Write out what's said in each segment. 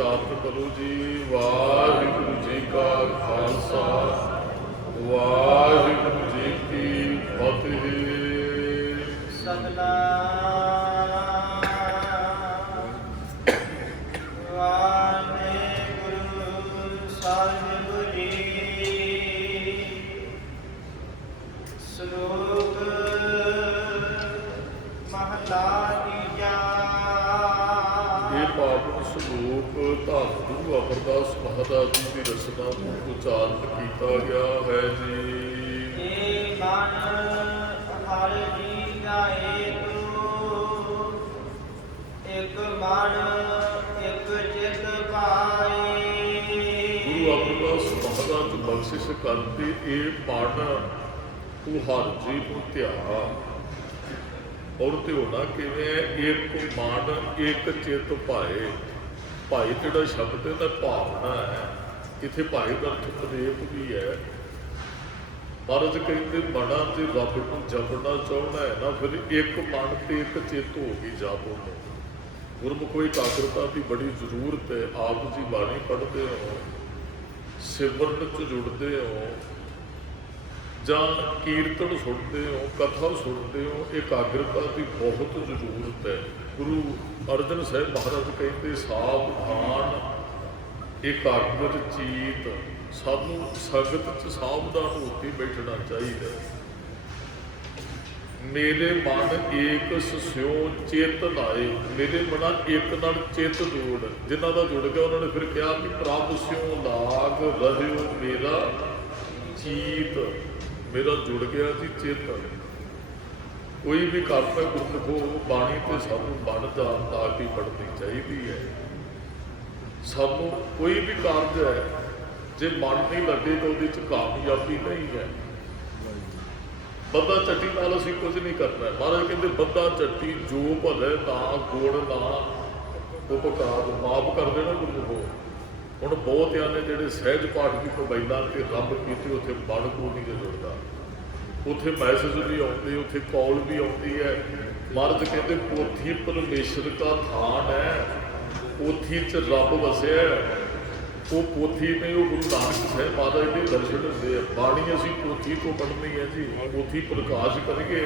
उच्चारण करो जी। वाहिगुरु जी का खालसा, वाहिगुरु जी की फतेह। सतनाम वाहिगुरु साहिब जी। श्लोक महला तीजा। ਇਹ ਪਾਵਨ ਸ਼ਲੋਕ ਧੰਨ ਗੁਰੂ ਅਮਰਦਾਸ ਮਹਾਰਾਜ ਜੀ ਦੀ ਰਚਨਾ ਤੋਂ ਉਚਾਰਨ ਕੀਤਾ ਗਿਆ ਹੈ ਜੀ। ਇਹ ਮਨ ਹਰ ਜੀ ਦਾ ਏਕ ਮਨ ਇੱਕ ਚਿਤ ਪਾਏ। ਗੁਰੂ ਅਮਰਦਾਸ ਮਹਾਰਾਜ ਬਖਸ਼ਿਸ਼ ਕਰਦੇ ਇਹ ਮਨ ਤੂੰ ਹਰ ਜੀ ਨੂੰ ਧਿਆ। ਔਰ ਧਿਆਉਣਾ ਕਿਵੇਂ ਹੈ? ਇੱਕ ਮਨ ਇੱਕ ਚਿੱਤ ਭਾਏ। ਭਾਈ ਜਿਹੜਾ ਸ਼ਬਦ ਹੈ ਤਾਂ ਭਾਵਨਾ ਹੈ। ਇੱਥੇ ਭਾਈ ਦਾ ਅਰਥ ਪ੍ਰੇਮ ਵੀ ਹੈ। ਮਹਾਰਾਜ ਕਹਿੰਦੇ ਮਨਾਂ ਤੇ ਰੱਬ ਨੂੰ ਜਪਣਾ ਚਾਹੁੰਦਾ ਹੈ ਨਾ, ਫਿਰ ਇੱਕ ਮਨ ਤੇ ਇੱਕ ਚਿੱਤ ਹੋ ਗਈ ਜਪ ਨੂੰ। ਗੁਰਮੁਖੋ ਇਕਾਗਰਤਾ ਦੀ ਬੜੀ ਜ਼ਰੂਰਤ ਹੈ। ਆਪ ਜੀ ਬਾਣੀ ਪੜ੍ਹਦੇ ਹੋ, ਸਿਮਰਨ 'ਚ ਜੁੜਦੇ ਹੋ, ਜਾਂ ਕੀਰਤਨ ਸੁਣਦੇ ਹੋ, ਕਥਾ ਸੁਣਦੇ ਹੋ, ਇਕਾਗਰਤਾ ਦੀ ਬਹੁਤ ਜ਼ਰੂਰਤ ਹੈ। ਗੁਰੂ ਅਰਜਨ ਸਾਹਿਬ ਮਹਾਰਾਜ ਕਹਿੰਦੇ ਸਾਵਧਾਨ ਇਕਾਗਰ ਚੀਤ। ਸਾਨੂੰ ਸੰਗਤ 'ਚ ਸਾਵਧਾਨ ਹੋ ਕੇ ਬੈਠਣਾ ਚਾਹੀਦਾ। ਮੇਰੇ ਮਨ ਏਕ ਸਿਓ ਚੇਤ ਲਾਏ। ਮੇਰੇ ਮਨਾਂ ਇੱਕ ਨਾਲ ਚਿੱਤ ਜੋੜ। ਜਿਨ੍ਹਾਂ ਦਾ ਜੁੜ ਗਿਆ ਉਹਨਾਂ ਨੇ ਫਿਰ ਕਿਹਾ ਕਿ ਪ੍ਰਭ ਸਿਓ ਲਾਗ ਰਹਿਓ ਮੇਰਾ ਚੀਤ। ਮੇਰਾ ਜੁੜ ਗਿਆ ਜੀ ਚਿੱਤ। ਕੋਈ ਵੀ ਕਰਤਾ ਗੁਰਮੁਖੋ ਬਾਣੀ ਤੇ ਸਾਨੂੰ ਮਨ ਜਾਣ ਲਾ ਕੇ ਪੜ੍ਹਨੀ ਚਾਹੀਦੀ ਹੈ। ਸਾਨੂੰ ਕੋਈ ਵੀ ਕਾਰਜ ਹੈ ਜੇ ਮਨ ਨਹੀਂ ਲੱਗੇਗਾ ਉਹਦੇ 'ਚ ਕਾਮਯਾਬੀ ਨਹੀਂ ਹੈ। ਬੰਦਾ ਚੱਟੀ ਨਾਲ ਅਸੀਂ ਕੁਝ ਨਹੀਂ ਕਰਨਾ। ਮਹਾਰਾਜ ਕਹਿੰਦੇ ਬੰਦਾ ਚੱਟੀ ਜੋ ਭਲੇ ਨਾ ਗੁਣ ਨਾ ਉਪਕਾਰ ਮਾਫ ਕਰ ਦੇਣਾ ਗੁਰਮੁਖੋ। ਹੁਣ ਬਹੁਤਿਆਂ ਨੇ ਜਿਹੜੇ ਸਹਿਜ ਪਾਠ ਦੀ ਮੋਬਾਈਲਾਂ ਤੇ ਰੱਬ ਕੀਤੇ, ਉੱਥੇ ਮਨ ਕੋ ਨਹੀਂ ਜੁੜਦਾ। ਉੱਥੇ ਮੈਸੇਜ ਵੀ ਆਉਂਦੇ, ਉੱਥੇ ਕਾਲ ਵੀ ਆਉਂਦੀ ਹੈ। ਮਹਾਰਾਜ ਕਹਿੰਦੇ ਪੋਥੀ ਪਰਮੇਸ਼ਰ ਦਾ ਥਾਨ ਹੈ, ਪੋਥੀ 'ਚ ਰੱਬ ਵਸਿਆ। ਉਹ ਪੋਥੀ ਨੇ ਉਹ ਗੁਰੂ ਨਾਨਕ ਸਾਹਿਬ ਮਹਾਰਾਜ ਦੇ ਦਰਸ਼ਨ ਹੁੰਦੇ ਆ। ਬਾਣੀ ਅਸੀਂ ਪੋਥੀ ਤੋਂ ਪੜ੍ਹਨੀ ਹੈ ਜੀ। ਪੋਥੀ ਪ੍ਰਕਾਸ਼ ਕਰੀਏ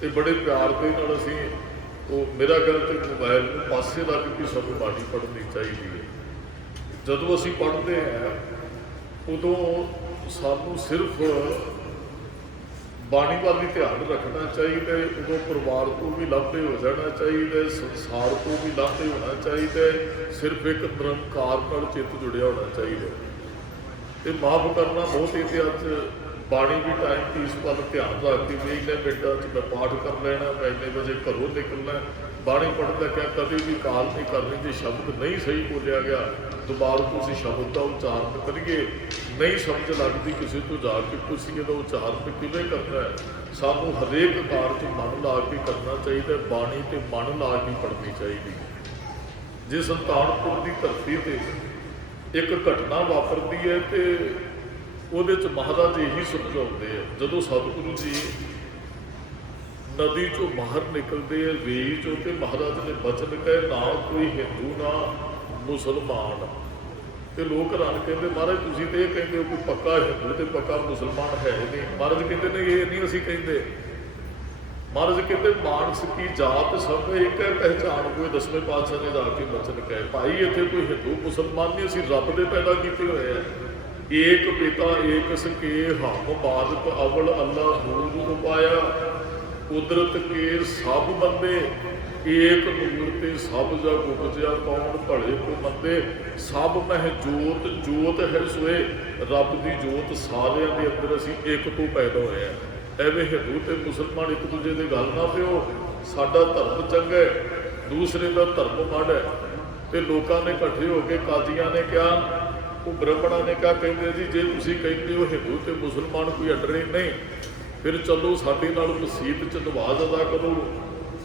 ਤੇ ਬੜੇ ਪਿਆਰ ਦੇ ਨਾਲ ਅਸੀਂ ਉਹ ਮੇਰਾ ਗੱਲ ਤੇ ਮੋਬਾਈਲ ਨੂੰ ਪਾਸੇ ਰੱਖ ਕੇ ਸਾਨੂੰ ਬਾਣੀ ਪੜ੍ਹਨੀ ਚਾਹੀਦੀ ਹੈ। ਜਦੋਂ ਅਸੀਂ ਪੜ੍ਹਦੇ ਹਾਂ ਉਦੋਂ ਸਾਨੂੰ ਸਿਰਫ ਬਾਣੀ ਵੱਲ ਵੀ ਧਿਆਨ ਰੱਖਣਾ ਚਾਹੀਦਾ। ਉਦੋਂ ਪਰਿਵਾਰ ਤੋਂ ਵੀ ਲਾਂਭੇ ਹੋ ਜਾਣਾ ਚਾਹੀਦਾ, ਸੰਸਾਰ ਤੋਂ ਵੀ ਲਾਂਭੇ ਹੋਣਾ ਚਾਹੀਦਾ। ਸਿਰਫ ਇੱਕ ਨਿਰੰਕਾਰ ਨਾਲ ਚਿੱਤ ਜੁੜਿਆ ਹੋਣਾ ਚਾਹੀਦਾ। ਤੇ ਮਾਫ ਕਰਨਾ ਬਹੁਤ ਇਤਿਹਾਸ ਬਾਣੀ ਵੀ ਟਾਈਮ ਦੀ ਇਸ ਵੱਲ ਧਿਆਨ ਰੱਖ ਕੇ ਵੀ ਇੰਨੇ ਮਿੰਟਾਂ 'ਚ ਮੈਂ ਪਾਠ ਕਰ ਲੈਣਾ, ਮੈਂ ਇੰਨੇ ਵਜੇ ਘਰੋਂ ਨਿਕਲਣਾ। ਬਾਣੀ ਪੜ੍ਹਨ ਲੱਗਿਆ ਕਦੇ ਵੀ ਕਾਲ ਨਹੀਂ ਕਰਨੀ। ਜੇ ਸ਼ਬਦ ਨਹੀਂ ਸਹੀ ਬੋਲਿਆ ਗਿਆ ਦੁਬਾਰਾ ਤੁਸੀਂ ਸ਼ਬਦ ਦਾ ਉਚਾਰਨ ਕਰੀਏ। ਨਹੀਂ ਸਮਝ ਲੱਗਦੀ ਕਿਸੇ ਤੋਂ ਜਾ ਕੇ ਤੁਸੀਂ ਇਹਦਾ ਉਚਾਰਨ ਕਿਵੇਂ ਕਰਨਾ ਹੈ। ਸਾਨੂੰ ਹਰੇਕ ਕਾਰਜ 'ਚ ਮਨ ਲਾ ਕੇ ਕਰਨਾ ਚਾਹੀਦਾ। ਬਾਣੀ ਤੇ ਮਨ ਲਾ ਕੇ ਪੜ੍ਹਨੀ ਚਾਹੀਦੀ। ਜੇ ਸੁਲਤਾਨਪੁਰ ਦੀ ਧਰਤੀ ਤੇ ਇੱਕ ਘਟਨਾ ਵਾਪਰਦੀ ਹੈ ਤੇ ਉਹਦੇ 'ਚ ਮਹਾਰਾਜ ਇਹੀ ਸਮਝਾਉਂਦੇ ਆ। ਜਦੋਂ ਸਤਿਗੁਰੂ ਜੀ ਨਦੀ 'ਚੋਂ ਬਾਹਰ ਨਿਕਲਦੇ ਆ ਵੇਈ 'ਚੋਂ, ਤੇ ਮਹਾਰਾਜ ਨੇ ਬਚਨ ਕਹੇ ਨਾ ਕੋਈ ਹਿੰਦੂ ਨਾ ਮੁਸਲਮਾਨ। ਤੇ ਲੋਕ ਹੈਰਾਨ ਕਹਿੰਦੇ ਮਹਾਰਾਜ ਤੁਸੀਂ ਤੇ ਇਹ ਕਹਿੰਦੇ ਹੋ ਕੋਈ ਪੱਕਾ ਹਿੰਦੂ ਤੇ ਪੱਕਾ ਮੁਸਲਮਾਨ ਹੈ ਨਹੀਂ। ਮਹਾਰਾਜ ਕਹਿੰਦੇ ਨੇ ਇਹ ਨਹੀਂ ਅਸੀਂ ਕਹਿੰਦੇ। ਮਹਾਰਾਜ ਕਹਿੰਦੇ ਮਾਨਸ ਕੀ ਜਾਤ ਸਭ ਇੱਕ ਹੈ ਪਹਿਚਾਣ ਕੋਈ। 10ਵੇਂ ਪਾਤਸ਼ਾਹ ਨੇ ਜਾ ਕੇ ਬਚਨ ਕਹੇ ਭਾਈ ਇੱਥੇ ਕੋਈ ਹਿੰਦੂ ਮੁਸਲਮਾਨ ਨਹੀਂ, ਅਸੀਂ ਰੱਬ ਦੇ ਪੈਦਾ ਕੀਤੇ ਹੋਏ ਆ। ਏਕ ਪਿਤਾ ਏਕ ਸਕੇ ਹਮ ਬਾਦਕ ਅਵਲ ਅੱਲਾ ਨੂਰ ਉਪਾਇਆ। ਕੁਦਰਤ ਕੇ ਸਭ ਬੰਦੇ ਏਕ ਨੂਰ ਤੇ ਸਭ ਜਗ ਉਪਜਿਆ। ਕੌਣ ਭਲੇ ਕੋ ਮੰਦੇ ਸਭ ਮਹਿ ਜੋਤ ਜੋਤ ਹੈ ਸੋਏ। ਰੱਬ ਦੀ ਜੋਤ ਸਾਰਿਆਂ ਦੇ ਅੰਦਰ ਅਸੀਂ ਇੱਕ ਤੋਂ ਪੈਦਾ ਹੋਏ ਆ। ਐਵੇਂ ਹਿੰਦੂ ਤੇ ਮੁਸਲਮਾਨ ਇੱਕ ਦੂਜੇ ਦੇ ਗੱਲ ਨਾ ਪਿਓ। ਸਾਡਾ ਧਰਮ ਚੰਗਾ ਹੈ, ਦੂਸਰੇ ਦਾ ਧਰਮ ਮਾੜਾ ਹੈ। ਤੇ ਲੋਕਾਂ ਨੇ ਇਕੱਠੇ ਹੋ ਕੇ ਕਾਜ਼ੀਆਂ ਨੇ ਕਿਹਾ, ਉਹ ਬ੍ਰਾਹਮਣਾਂ ਨੇ ਕਿਹਾ, ਕਹਿੰਦੇ ਜੀ ਜੇ ਤੁਸੀਂ ਕਹਿੰਦੇ ਹੋ ਹਿੰਦੂ ਤੇ ਮੁਸਲਮਾਨ ਕੋਈ ਅਡਰੇ ਨਹੀਂ, ਫਿਰ ਚਲੋ ਸਾਡੇ ਨਾਲ ਮਸੀਤ 'ਚ ਨਮਾਜ਼ ਅਦਾ ਕਰੋ।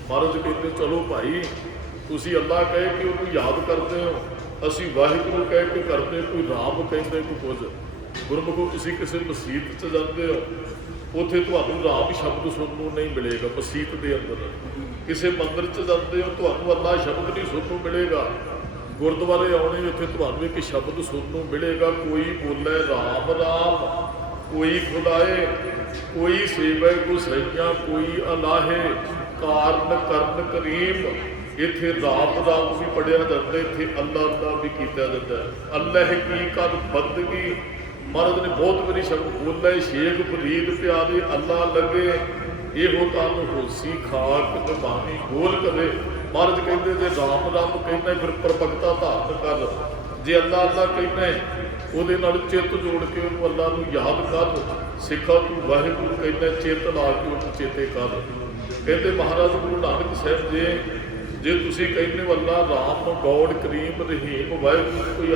ਮਹਾਰਾਜ ਕਹਿੰਦੇ ਚਲੋ ਭਾਈ ਤੁਸੀਂ ਅੱਲਾ ਕਹੇ ਕਿ ਉਹਨੂੰ ਯਾਦ ਕਰਦੇ ਹੋ, ਅਸੀਂ ਵਾਹਿਗੁਰੂ ਕਹਿ ਕੇ ਕਰਦੇ, ਕੋਈ ਰਾਮ ਕਹਿੰਦੇ ਕੋਈ ਕੁਝ। ਗੁਰਮੁਖੋ ਤੁਸੀਂ ਕਿਸੇ ਮਸੀਤ 'ਚ ਜਾਂਦੇ ਹੋ, ਉੱਥੇ ਤੁਹਾਨੂੰ ਰਾਮ ਸ਼ਬਦ ਸੁਣਨ ਨੂੰ ਨਹੀਂ ਮਿਲੇਗਾ। ਮਸੀਤ ਦੇ ਅੰਦਰ ਕਿਸੇ ਮੰਦਰ 'ਚ ਜਾਂਦੇ ਹੋ ਤੁਹਾਨੂੰ ਅੱਲਾ ਸ਼ਬਦ ਨਹੀਂ ਸੁਣਨ ਨੂੰ ਮਿਲੇਗਾ। ਗੁਰਦੁਆਰੇ ਆਉਣੇ ਇੱਥੇ ਤੁਹਾਨੂੰ ਇੱਕ ਸ਼ਬਦ ਸੁਣਨ ਨੂੰ ਮਿਲੇਗਾ, ਕੋਈ ਬੋਲੇ ਰਾਮ ਰਾਮ, ਕੋਈ ਖੁਦਾਏ, ਕੋਈ ਸੇਵੈ ਗੁਸਈਆਂ, ਕੋਈ ਅਲਾਹੇ, ਕਾਰਨ ਕਰਨ ਕਰੀਮ। ਇੱਥੇ ਰਾਮ ਰਾਮ ਵੀ ਪੜਿਆ ਜਾਂਦਾ, ਇੱਥੇ ਅੱਲਾ ਦਾ ਵੀ ਕੀਤਾ ਜਾਂਦਾ। ਅੱਲਾਹ ਕੀ ਕਦ ਬੰਦਗੀ, ਮਹਾਰਾਜ ਨੇ ਬਹੁਤ ਵਾਰੀ ਸ਼ਬਦ ਬੋਲੇ, ਸ਼ੇਖ ਫਰੀਦ ਪਿਆਰੇ ਅੱਲਾ ਲੱਗੇ, ਇਹੋ ਤਨ ਹੋਸੀ ਖਾਕ ਨਿਭਾਵੀ ਗੋਲ ਕਰੇ। ਮਹਾਰਾਜ ਕਹਿੰਦੇ ਜੇ ਰਾਮ ਰਾਮ ਕਹਿੰਦਾ ਫਿਰ ਪ੍ਰਭਗਤਾ ਧਾਰਨ ਕਰ, ਜੇ ਅੱਲਾ ਅੱਲਾ ਕਹਿੰਦਾ ਉਹਦੇ ਨਾਲ ਚਿੱਤ ਜੋੜ ਕੇ ਉਹਨੂੰ ਅੱਲਾ ਨੂੰ ਯਾਦ ਕਰ। ਸਿੱਖਾ ਤੂੰ ਵਾਹਿਗੁਰੂ ਕਹਿੰਦਾ ਚਿੱਤ ਲਾ ਕੇ ਉਹਨੂੰ ਚੇਤੇ ਕਰ। ਕਹਿੰਦੇ ਮਹਾਰਾਜ ਗੁਰੂ ਨਾਨਕ ਸਾਹਿਬ ਜੀ, ਜੇ ਤੁਸੀਂ ਕਹਿੰਦੇ ਹੋ ਅੱਲਾ ਰਾਮ ਗੌਡ ਕਰੀਮ ਰਹੀਮ ਵਾਹਿਗੁਰੂ ਕੋਈ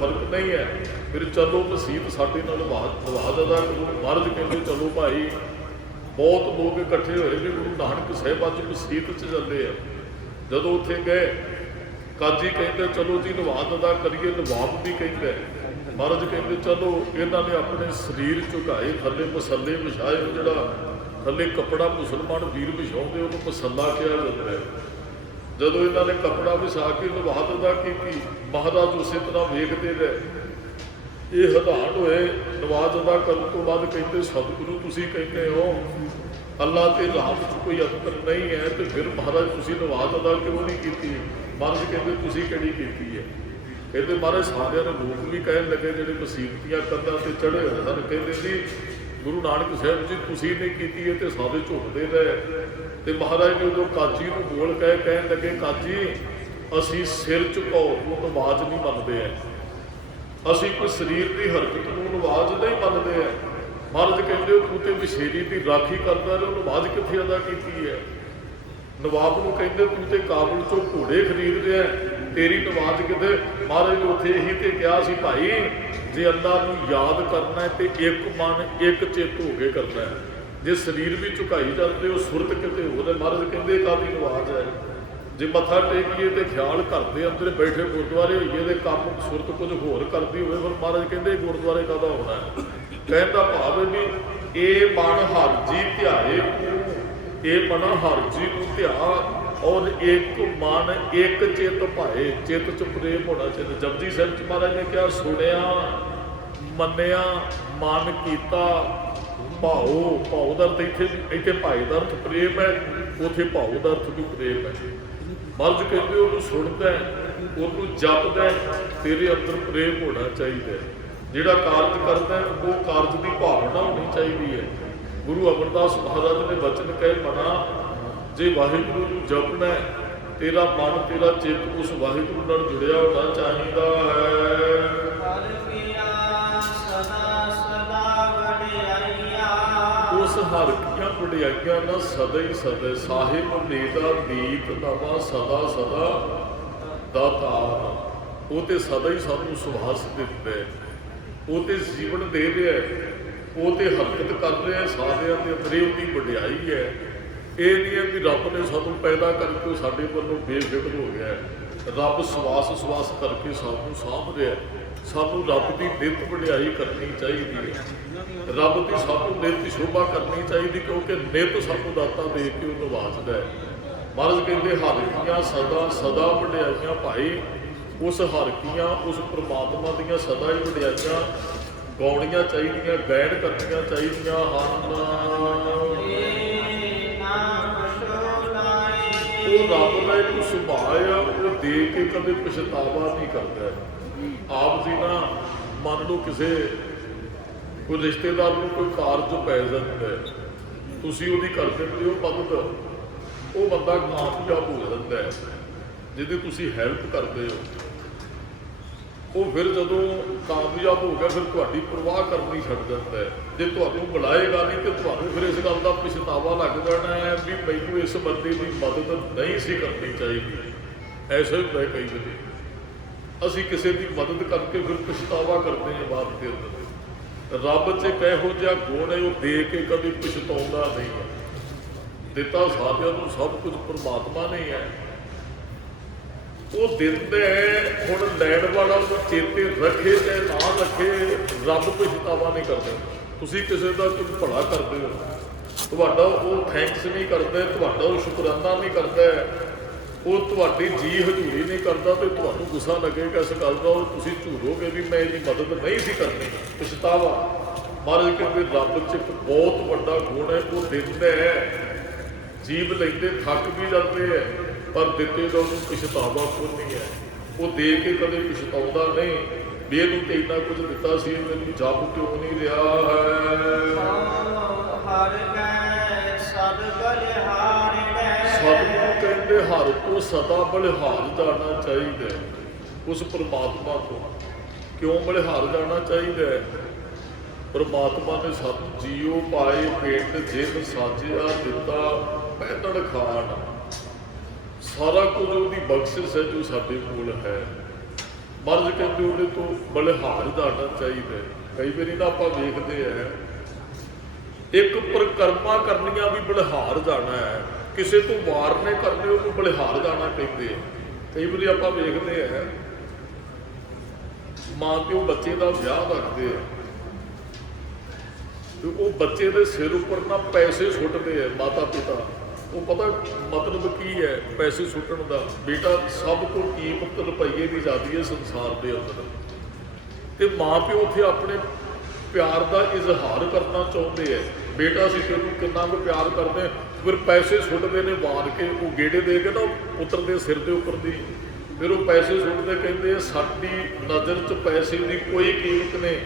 ਫਰਕ ਨਹੀਂ ਹੈ, ਫਿਰ ਚਲੋ ਮਸੀਤ ਸਾਡੇ ਨਾਲ ਨਵਾਜ਼ ਅਦਾ ਕਰੋ। ਮਹਾਰਾਜ ਕਹਿੰਦੇ ਚਲੋ ਭਾਈ, ਬਹੁਤ ਲੋਕ ਇਕੱਠੇ ਹੋਏ ਨੇ ਗੁਰੂ ਨਾਨਕ ਸਾਹਿਬ ਅੱਜ ਮਸੀਤ 'ਚ ਚੱਲੇ ਆ। ਜਦੋਂ ਉੱਥੇ ਗਏ ਕਾਜੀ ਕਹਿੰਦੇ ਚਲੋ ਜੀ ਨਵਾਜ਼ ਅਦਾ ਕਰੀਏ, ਨਵਾਬ ਵੀ ਕਹਿੰਦਾ। ਮਹਾਰਾਜ ਕਹਿੰਦੇ ਚਲੋ, ਇਹਨਾਂ ਨੇ ਆਪਣੇ ਸਰੀਰ ਝੁਕਾਏ, ਥੱਲੇ ਮਸੱਲੇ ਵਿਛਾਏ। ਜਿਹੜਾ ਥੱਲੇ ਕੱਪੜਾ ਮੁਸਲਮਾਨ ਵੀਰ ਵਿਛਾਉਂਦੇ ਉਹਨੂੰ ਮਸੱਲਾ ਕਿਹਾ ਜਾਂਦਾ ਹੈ। ਜਦੋਂ ਇਹਨਾਂ ਨੇ ਕੱਪੜਾ ਵਿਛਾ ਕੇ ਨਵਾਜ਼ ਅਦਾ ਕੀਤੀ, ਮਹਾਰਾਜ ਉਸੇ ਤਰ੍ਹਾਂ ਵੇਖਦੇ ਗਏ। ਇਹ ਹੈਰਾਨ ਹੋਏ। ਨਵਾਜ਼ ਅਦਾ ਕਰਨ ਤੋਂ ਬਾਅਦ ਕਹਿੰਦੇ ਸਤਿਗੁਰੂ ਤੁਸੀਂ ਕਹਿੰਦੇ ਹੋ ਅੱਲਾ ਤੇ ਰਾਮ 'ਚ ਕੋਈ ਅੰਤਰ ਨਹੀਂ ਹੈ, ਤੇ ਫਿਰ ਮਹਾਰਾਜ ਤੁਸੀਂ ਨਵਾਜ਼ ਅਦਾ ਕਿਉਂ ਨਹੀਂ ਕੀਤੀ? ਮਹਾਰਾਜ ਕਹਿੰਦੇ ਤੁਸੀਂ ਕਿਹੜੀ ਕੀਤੀ ਹੈ? ਕਹਿੰਦੇ ਮਹਾਰਾਜ ਸਾਰਿਆਂ ਨੇ ਲੋਕ ਵੀ ਕਹਿਣ ਲੱਗੇ ਜਿਹੜੇ ਮੁਸੀਬਤੀਆਂ ਕੰਧਾਂ ਤੇ ਚੜ੍ਹੇ ਹੋਏ ਸਨ, ਕਹਿੰਦੇ ਜੀ ਗੁਰੂ ਨਾਨਕ ਸਾਹਿਬ ਜੀ ਤੁਸੀਂ ਨਹੀਂ ਕੀਤੀ ਹੈ ਤੇ ਸਾਰੇ ਝੁਕਦੇ ਰਹੇ। ਤੇ ਮਹਾਰਾਜ ਨੇ ਉਦੋਂ ਕਾਜੀ ਨੂੰ ਬੋਲ ਕਹਿਣ ਲੱਗੇ, ਕਾਜੀ ਅਸੀਂ ਸਿਰ ਝੁਕਾਓ ਨੂੰ ਨਵਾਜ਼ ਨਹੀਂ ਮੰਨਦੇ ਹੈ, ਅਸੀਂ ਕੋਈ ਸਰੀਰ ਦੀ ਹਰਕਤ ਨੂੰ ਨਵਾਜ਼ ਨਹੀਂ ਮੰਨਦੇ ਹੈ। ਮਹਾਰਾਜ ਕਹਿੰਦੇ ਤੂੰ ਤੇ ਵਿਸ਼ੇਰੀ ਦੀ ਰਾਖੀ ਕਰਦਾ ਰਿਹਾ, ਨਵਾਜ਼ ਕਿੱਥੇ ਅਦਾ ਕੀਤੀ ਹੈ? ਨਵਾਬ ਨੂੰ ਕਹਿੰਦੇ ਤੂੰ ਤੇ ਕਾਬਲ ਚੋਂ ਘੋੜੇ ਖਰੀਦ ਰਿਹਾ, ਤੇਰੀ ਨਵਾਜ਼ ਕਿਤੇ? ਮਹਾਰਾਜ ਨੇ ਉੱਥੇ ਇਹੀ ਤੇ ਕਿਹਾ ਸੀ ਭਾਈ, ਜੇ ਅੱਲਾ ਨੂੰ ਯਾਦ ਕਰਨਾ ਹੈ ਤੇ ਇੱਕ ਮਨ ਇੱਕ ਚਿੱਤ ਹੋ ਕੇ ਕਰਨਾ ਹੈ। ਜੇ ਸਰੀਰ ਵੀ ਝੁਕਾਈ ਜਾਂਦੇ ਹੋ ਸੁਰਤ ਕਿਤੇ ਹੋਰ ਹੈ। ਮਹਾਰਾਜ ਕਹਿੰਦੇ ਕਾਹਦੀ ਨਵਾਜ਼ ਹੈ? ਜੇ ਮੱਥਾ ਟੇਕੀਏ ਤੇ ਖਿਆਲ ਕਰਦੇ ਅੰਦਰ ਬੈਠੇ ਗੁਰਦੁਆਰੇ ਹੋਈਏ ਤੇ ਕੰਮ ਸੁਰਤ ਕੁਝ ਹੋਰ ਕਰਦੀ ਹੋਵੇ, ਫਿਰ ਮਹਾਰਾਜ ਕਹਿੰਦੇ ਗੁਰਦੁਆਰੇ ਕਾਹਦਾ ਹੋਣਾ ਹੈ? ਕਹਿਣ ਦਾ ਭਾਵ ਹੈ ਵੀ ਇਹ ਮਨ ਹਰ ਜੀ ਧਿਆਏ ਤੂੰ, ਇਹ ਮਨ ਹਰ ਜੀ ਨੂੰ ਧਿਆ, ਔਰ ਇੱਕ ਮਨ ਇੱਕ ਚਿੱਤ ਭਾਏ, ਚਿੱਤ 'ਚ ਪ੍ਰੇਮ ਹੋਣਾ ਚਾਹੀਦਾ। ਜਪਜੀ ਸਾਹਿਬ 'ਚ ਮਹਾਰਾਜ ਨੇ ਕਿਹਾ ਸੁਣਿਆ ਮੰਨਿਆ ਮਨ ਕੀਤਾ ਭਾਉ। ਭਾਉ ਦਾ ਅਰਥ ਇੱਥੇ ਭਾਈ ਦਾ ਅਰਥ ਪ੍ਰੇਮ ਹੈ, ਉੱਥੇ ਭਾਉ ਦਾ ਅਰਥ ਵੀ ਪ੍ਰੇਮ ਹੈ। ਮਰਜ ਕਹਿੰਦੇ ਉਹਨੂੰ ਸੁਣਦਾ ਉਹਨੂੰ ਜਪਦਾ, ਤੇਰੇ ਅੰਦਰ ਪ੍ਰੇਮ ਹੋਣਾ ਚਾਹੀਦਾ। ਜਿਹੜਾ ਕਾਰਜ ਕਰਦਾ ਉਹ ਕਾਰਜ ਦੀ ਭਾਵਨਾ ਹੋਣੀ ਚਾਹੀਦੀ ਹੈ। ਗੁਰੂ ਅਮਰਦਾਸ ਮਹਾਰਾਜ ਨੇ ਬਚਨ ਕਹੇ, ਮਨਾ ਜੇ ਵਾਹਿਗੁਰੂ ਨੂੰ ਜਪਣਾ ਤੇਰਾ ਮਨ ਤੇਰਾ ਚਿੱਤ ਉਸ ਵਾਹਿਗੁਰੂ ਨਾਲ ਜੁੜਿਆ ਹੋਣਾ ਚਾਹੀਦਾ ਹੈ। ਉਸ ਹਰ ਕੀਆਂ ਵਡਿਆਈਆਂ ਨਾਲ ਸਦਾ ਹੀ ਸਦਾ ਸਾਹਿਬ ਮੇਰਾ ਮੀਤ ਨਵਾਂ ਸਦਾ ਸਦਾ ਦਾਤਾਰ। ਉਹ ਤੇ ਸਦਾ ਹੀ ਸਾਨੂੰ ਸੁਭਾਸ ਦਿੰਦਾ ਹੈ, ਉਹ ਤੇ ਜੀਵਨ ਦੇ ਰਿਹਾ, ਉਹ ਤੇ ਹਰਕਤ ਕਰ ਰਿਹਾ ਸਾਰਿਆਂ ਦੇ ਅੰਦਰ। ਉਹਦੀ ਵਡਿਆਈ ਹੈ। ਇਹ ਨਹੀਂ ਹੈ ਵੀ ਰੱਬ ਨੇ ਸਾਨੂੰ ਪੈਦਾ ਕਰਕੇ ਉਹ ਸਾਡੇ ਵੱਲੋਂ ਬੇਫਿਕਰ ਹੋ ਗਿਆ। ਰੱਬ ਸਵਾਸ ਕਰਕੇ ਸਾਨੂੰ ਸਾਂਭ ਰਿਹਾ। ਸਾਨੂੰ ਰੱਬ ਦੀ ਨਿੱਤ ਵਡਿਆਈ ਕਰਨੀ ਚਾਹੀਦੀ ਹੈ, ਰੱਬ ਦੀ ਸਾਨੂੰ ਨਿੱਤ ਸ਼ੋਭਾ ਕਰਨੀ ਚਾਹੀਦੀ, ਕਿਉਂਕਿ ਨਿੱਤ ਸਾਨੂੰ ਦਾਤਾਂ ਦੇ ਕੇ ਉਹ ਨਵਾਜ਼ਦਾ ਹੈ। ਮਹਾਰਾਜ ਕਹਿੰਦੇ ਹਰ ਕੀਆਂ ਸਦਾ ਸਦਾ ਵਡਿਆਈਆਂ ਭਾਈ। ਉਸ ਹਰ ਕੀਆਂ ਉਸ ਪ੍ਰਮਾਤਮਾ ਦੀਆਂ ਸਦਾ ਹੀ ਵਡਿਆਈਆਂ ਗਾਉਣੀਆਂ ਚਾਹੀਦੀਆਂ, ਗਾਇਨ ਕਰਨੀਆਂ ਚਾਹੀਦੀਆਂ ਹਨ। ਉਹ ਰੱਬ ਦਾ ਇੱਕ ਸੁਭਾਅ ਆ, ਉਹ ਦੇ ਕੇ ਕਦੇ ਪਛਤਾਵਾ ਨਹੀਂ ਕਰਦਾ। ਆਪ ਜੀ ਨਾ ਮੰਨ ਲਓ ਕਿਸੇ ਕੋਈ ਰਿਸ਼ਤੇਦਾਰ ਨੂੰ ਕੋਈ ਕਾਰਜ ਪੈ ਜਾਂਦਾ, ਤੁਸੀਂ ਉਹਦੀ ਕਰ ਦਿੰਦੇ ਹੋ ਮਦਦ, ਉਹ ਬੰਦਾ ਕਾਮਯਾਬ ਹੋ ਜਾਂਦਾ ਹੈ ਜਿਹਦੀ ਤੁਸੀਂ ਹੈਲਪ ਕਰਦੇ ਹੋ। ਉਹ ਫਿਰ ਜਦੋਂ ਕਾਮਯਾਬ ਹੋ ਗਿਆ ਫਿਰ ਤੁਹਾਡੀ ਪਰਵਾਹ ਕਰਨੀ ਛੱਡ ਜਾਂਦਾ ਹੈ। ਜੇ ਤੁਹਾਨੂੰ ਬੁਲਾਏਗਾ ਨਹੀਂ ਤੇ ਤੁਹਾਨੂੰ ਫਿਰ ਇਸ ਗੱਲ ਦਾ ਪਛਤਾਵਾ ਲੱਗ ਜਾਣਾ ਹੈ ਵੀ ਮੈਨੂੰ ਇਸ ਬੰਦੇ ਦੀ ਮਦਦ ਨਹੀਂ ਸੀ ਕਰਨੀ ਚਾਹੀਦੀ। ਐਸਾ ਹੀ ਹੁੰਦਾ ਕਈ ਵਾਰੀ ਅਸੀਂ ਕਿਸੇ ਦੀ ਮਦਦ ਕਰਕੇ ਫਿਰ ਪਛਤਾਵਾ ਕਰਦੇ ਹਾਂ ਬਾਅਦ ਦੇ ਅੰਦਰ। ਰੱਬ 'ਚ ਇੱਕ ਇਹੋ ਜਿਹਾ ਗੁਣ ਹੈ, ਉਹ ਦੇ ਕੇ ਕਦੇ ਪਛਤਾਉਂਦਾ ਨਹੀਂ ਹੈ। ਦਿੱਤਾ ਸਾਰਿਆਂ ਨੂੰ ਸਭ ਕੁਝ ਪਰਮਾਤਮਾ ਨੇ ਹੈ, ਉਹ ਦਿੰਦਾ ਹੈ। ਹੁਣ ਲੈਣ ਵਾਲਾ ਉਹਨੂੰ ਚੇਤੇ ਰੱਖੇ ਚਾਹੇ ਨਾ ਰੱਖੇ, ਰੱਬ ਪਛਤਾਵਾ ਨਹੀਂ ਕਰਦਾ। ਤੁਸੀਂ ਕਿਸੇ ਦਾ ਕੁਝ ਭਲਾ ਕਰਦੇ ਹੋ, ਤੁਹਾਡਾ ਉਹ ਥੈਂਕਸ ਨਹੀਂ ਕਰਦਾ, ਤੁਹਾਡਾ ਉਹ ਸ਼ੁਕਰਾਨਾ ਨਹੀਂ ਕਰਦਾ, ਉਹ ਤੁਹਾਡੀ ਜੀ ਹਜ਼ੂਰੀ ਨਹੀਂ ਕਰਦਾ ਤੇ ਤੁਹਾਨੂੰ ਗੁੱਸਾ ਲੱਗੇਗਾ ਇਸ ਗੱਲ ਦਾ, ਔਰ ਤੁਸੀਂ ਝੂਰੋਗੇ ਵੀ ਮੈਂ ਇਹਦੀ ਮਦਦ ਨਹੀਂ ਸੀ ਕਰਨੀ, ਪਛਤਾਵਾ। ਮਹਾਰਾਜ ਕਹਿੰਦੇ ਰੱਬ 'ਚ ਇੱਕ ਬਹੁਤ ਵੱਡਾ ਗੁਣ ਹੈ, ਉਹ ਦਿੰਦਾ ਹੈ। ਜੀਵ ਲੈਂਦੇ ਥੱਕ ਵੀ ਜਾਂਦੇ ਹੈ, ਪਰ ਦਿੱਤੇ ਦਾ ਉਹਨੂੰ ਪਛਤਾਵਾ ਕੋਈ ਨਹੀਂ ਹੈ। ਉਹ ਦੇ ਕੇ ਕਦੇ ਪਛਤਾਉਂਦਾ ਨਹੀਂ ਵੀ ਇਹਨੂੰ ਤੇ ਇੰਨਾ ਕੁਝ ਦਿੱਤਾ ਸੀ, ਮੈਨੂੰ ਜਪ ਕਿਉਂ ਨਹੀਂ ਰਿਹਾ ਹੈ। ਹਰ ਕੈ ਸਦ ਬਲਿਹਾਰ ਸਤਿਗੁਰੂ ਕਹਿੰਦੇ ਹਰ ਤੋਂ ਸਦਾ ਬਲਿਹਾਰ ਜਾਣਾ ਚਾਹੀਦਾ ਹੈ। ਉਸ ਪਰਮਾਤਮਾ ਤੋਂ ਕਿਉਂ ਬਲਿਹਾਰ ਜਾਣਾ ਚਾਹੀਦਾ ਹੈ? ਪਰਮਾਤਮਾ ਨੇ ਸਾਨੂੰ ਜੀਓ ਪਾਏ ਪਿੰਡ ਜਿਨ ਸਾਜਿਆ ਦਿੱਤਾ ਪਹਿਨਣ ਖਾਣ, ਸਾਰਾ ਕੁਝ ਉਹਦੀ ਬਖਸ਼ਿਸ਼ ਹੈ ਜੋ ਸਾਡੇ ਕੋਲ ਹੈ। ਮਰਜ਼ ਕਹਿੰਦੇ ਉਹਦੇ ਤੋਂ ਬਲਿਹਾਰ ਜਾਣਾ ਚਾਹੀਦਾ ਹੈ। ਕਈ ਵਾਰੀ ਨਾ ਆਪਾਂ ਵੇਖਦੇ ਆ ਇੱਕ ਪਰਿਕਰਮਾ ਕਰਨੀਆਂ ਵੀ ਬਲਿਹਾਰ ਜਾਣਾ ਹੈ, ਕਿਸੇ ਤੋਂ ਵਾਰ ਨੇ ਕਰਨੇ ਉਹਨੂੰ ਬਲਿਹਾਰ ਜਾਣਾ ਕਹਿੰਦੇ ਆ। ਕਈ ਵਾਰੀ ਆਪਾਂ ਵੇਖਦੇ ਆ ਮਾਂ ਪਿਓ ਬੱਚੇ ਦਾ ਵਿਆਹ ਰੱਖਦੇ ਆ ਤੇ ਉਹ ਬੱਚੇ ਦੇ ਸਿਰ ਉੱਪਰ ਨਾ ਪੈਸੇ ਸੁੱਟਦੇ ਆ ਮਾਤਾ ਪਿਤਾ। ਉਹ ਪਤਾ ਮਤਲਬ ਕੀ ਹੈ ਪੈਸੇ ਸੁੱਟਣ ਦਾ? ਬੇਟਾ ਸਭ ਤੋਂ ਕੀਮਤ ਰੁਪਈਏ ਦੀ ਜ਼ਿਆਦੀ ਹੈ ਸੰਸਾਰ ਦੇ ਅੰਦਰ, ਤੇ ਮਾਂ ਪਿਓ ਉੱਥੇ ਆਪਣੇ ਪਿਆਰ ਦਾ ਇਜ਼ਹਾਰ ਕਰਨਾ ਚਾਹੁੰਦੇ ਆ। ਬੇਟਾ ਅਸੀਂ ਤੈਨੂੰ ਕਿੰਨਾ ਕੁ ਪਿਆਰ ਕਰਦੇ ਹਾਂ, ਫਿਰ ਪੈਸੇ ਸੁੱਟਦੇ ਨੇ ਵਾਰ ਕੇ, ਉਹ ਗੇੜੇ ਦੇ ਕੇ ਨਾ ਪੁੱਤਰ ਦੇ ਸਿਰ ਦੇ ਉੱਪਰ ਦੀ, ਫਿਰ ਉਹ ਪੈਸੇ ਸੁੱਟਦੇ ਕਹਿੰਦੇ ਸਾਡੀ ਨਜ਼ਰ 'ਚ ਪੈਸੇ ਦੀ ਕੋਈ ਕੀਮਤ ਨਹੀਂ,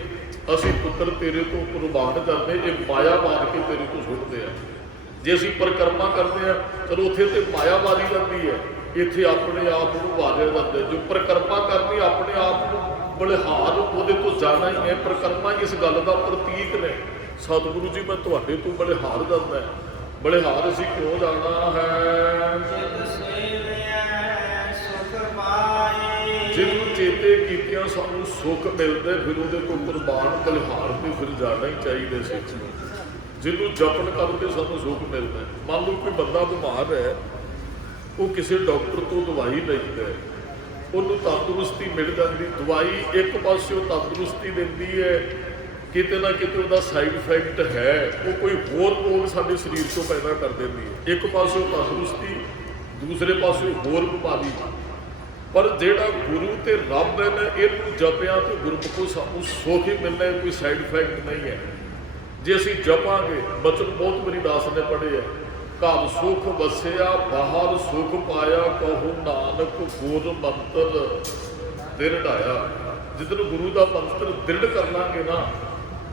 ਅਸੀਂ ਪੁੱਤਰ ਤੇਰੇ ਤੋਂ ਕੁਰਬਾਨ ਕਰਦੇ, ਇਹ ਮਾਇਆ ਮਾਰ ਕੇ ਤੇਰੇ ਤੋਂ ਸੁੱਟਦੇ ਆ। ਜੇ ਅਸੀਂ ਪਰਿਕਰਮਾ ਕਰਦੇ ਆ ਚਲੋ ਉੱਥੇ ਤੇ ਮਾਇਆ ਮਾਰੀ ਜਾਂਦੀ ਹੈ, ਇੱਥੇ ਆਪਣੇ ਆਪ ਨੂੰ ਵਾਰਿਆ ਜਾਂਦਾ। ਜੋ ਪਰਿਕਰਮਾ ਕਰਨੀ ਆਪਣੇ ਆਪ ਨੂੰ ਬਲਿਹਾਰ ਉਹਦੇ ਤੋਂ ਜਾਣਾ ਹੀ ਹੈ। ਪਰਿਕਰਮਾ ਇਸ ਗੱਲ ਦਾ ਪ੍ਰਤੀਕ ਨੇ। ਸਤਿਗੁਰੂ ਜੀ ਮੈਂ ਤੁਹਾਡੇ ਤੋਂ ਬਲਿਹਾਰ ਜਾਂਦਾ, ਬਲਿਹਾਰ ਅਸੀਂ ਕਿਉਂ ਜਾਣਾ ਹੈ? ਜਿਹਨੂੰ ਚੇਤੇ ਕੀਤਿਆਂ ਸਾਨੂੰ ਸੁੱਖ ਮਿਲਦਾ, ਫਿਰ ਉਹਦੇ ਤੋਂ ਕੁਰਬਾਨ ਬਲਿਹਾਰ ਤੇ ਫਿਰ ਜਾਣਾ ਹੀ ਚਾਹੀਦਾ ਸਿੱਖ ਨੂੰ। ਜਿਹਨੂੰ ਜਪਣ ਕਰਕੇ ਸਾਨੂੰ ਸੁੱਖ ਮਿਲਦਾ। ਮੰਨ ਲਓ ਕੋਈ ਬੰਦਾ ਬਿਮਾਰ ਹੈ, ਉਹ ਕਿਸੇ ਡਾਕਟਰ ਤੋਂ ਦਵਾਈ ਲੈਂਦਾ, ਉਹਨੂੰ ਤੰਦਰੁਸਤੀ ਮਿਲ ਜਾਂਦੀ। ਦਵਾਈ ਇੱਕ ਪਾਸਿਓਂ ਤੰਦਰੁਸਤੀ ਦਿੰਦੀ ਹੈ, ਕਿਤੇ ਨਾ ਕਿਤੇ ਉਹਦਾ ਸਾਈਡ ਇਫੈਕਟ ਹੈ, ਉਹ ਕੋਈ ਹੋਰ ਰੋਗ ਸਾਡੇ ਸਰੀਰ ਤੋਂ ਪੈਦਾ ਕਰ ਦਿੰਦੀ ਹੈ। ਇੱਕ ਪਾਸਿਓਂ ਤੰਦਰੁਸਤੀ, ਦੂਸਰੇ ਪਾਸਿਓਂ ਹੋਰ ਬਿਮਾਰੀ। ਪਰ ਜਿਹੜਾ ਗੁਰੂ ਤੇ ਰੱਬ ਹੈ ਨਾ, ਇਹਨੂੰ ਜਪਿਆ ਤੇ ਗੁਰਮੁਖੋਂ ਸਾਨੂੰ ਸੁੱਖ ਹੀ ਮਿਲਣਾ, ਕੋਈ ਸਾਈਡ ਇਫੈਕਟ ਨਹੀਂ ਹੈ। ਜੇ ਅਸੀਂ ਜਪਾਂਗੇ, ਬਚਨ ਬਹੁਤ ਵਾਰੀ ਦਾਸ ਨੇ ਪੜ੍ਹੇ ਹੈ, ਘਰ ਸੁਖ ਵਸਿਆ ਬਾਹਰ ਸੁਖ ਪਾਇਆ, ਕਹੋ ਨਾਨਕ ਗੁਰ ਮੰਤਰ ਦ੍ਰਿੜਾਇਆ। ਜਿੱਦਣ ਗੁਰੂ ਦਾ ਮੰਤਰ ਦ੍ਰਿੜ ਕਰ ਲਾਂਗੇ ਨਾ,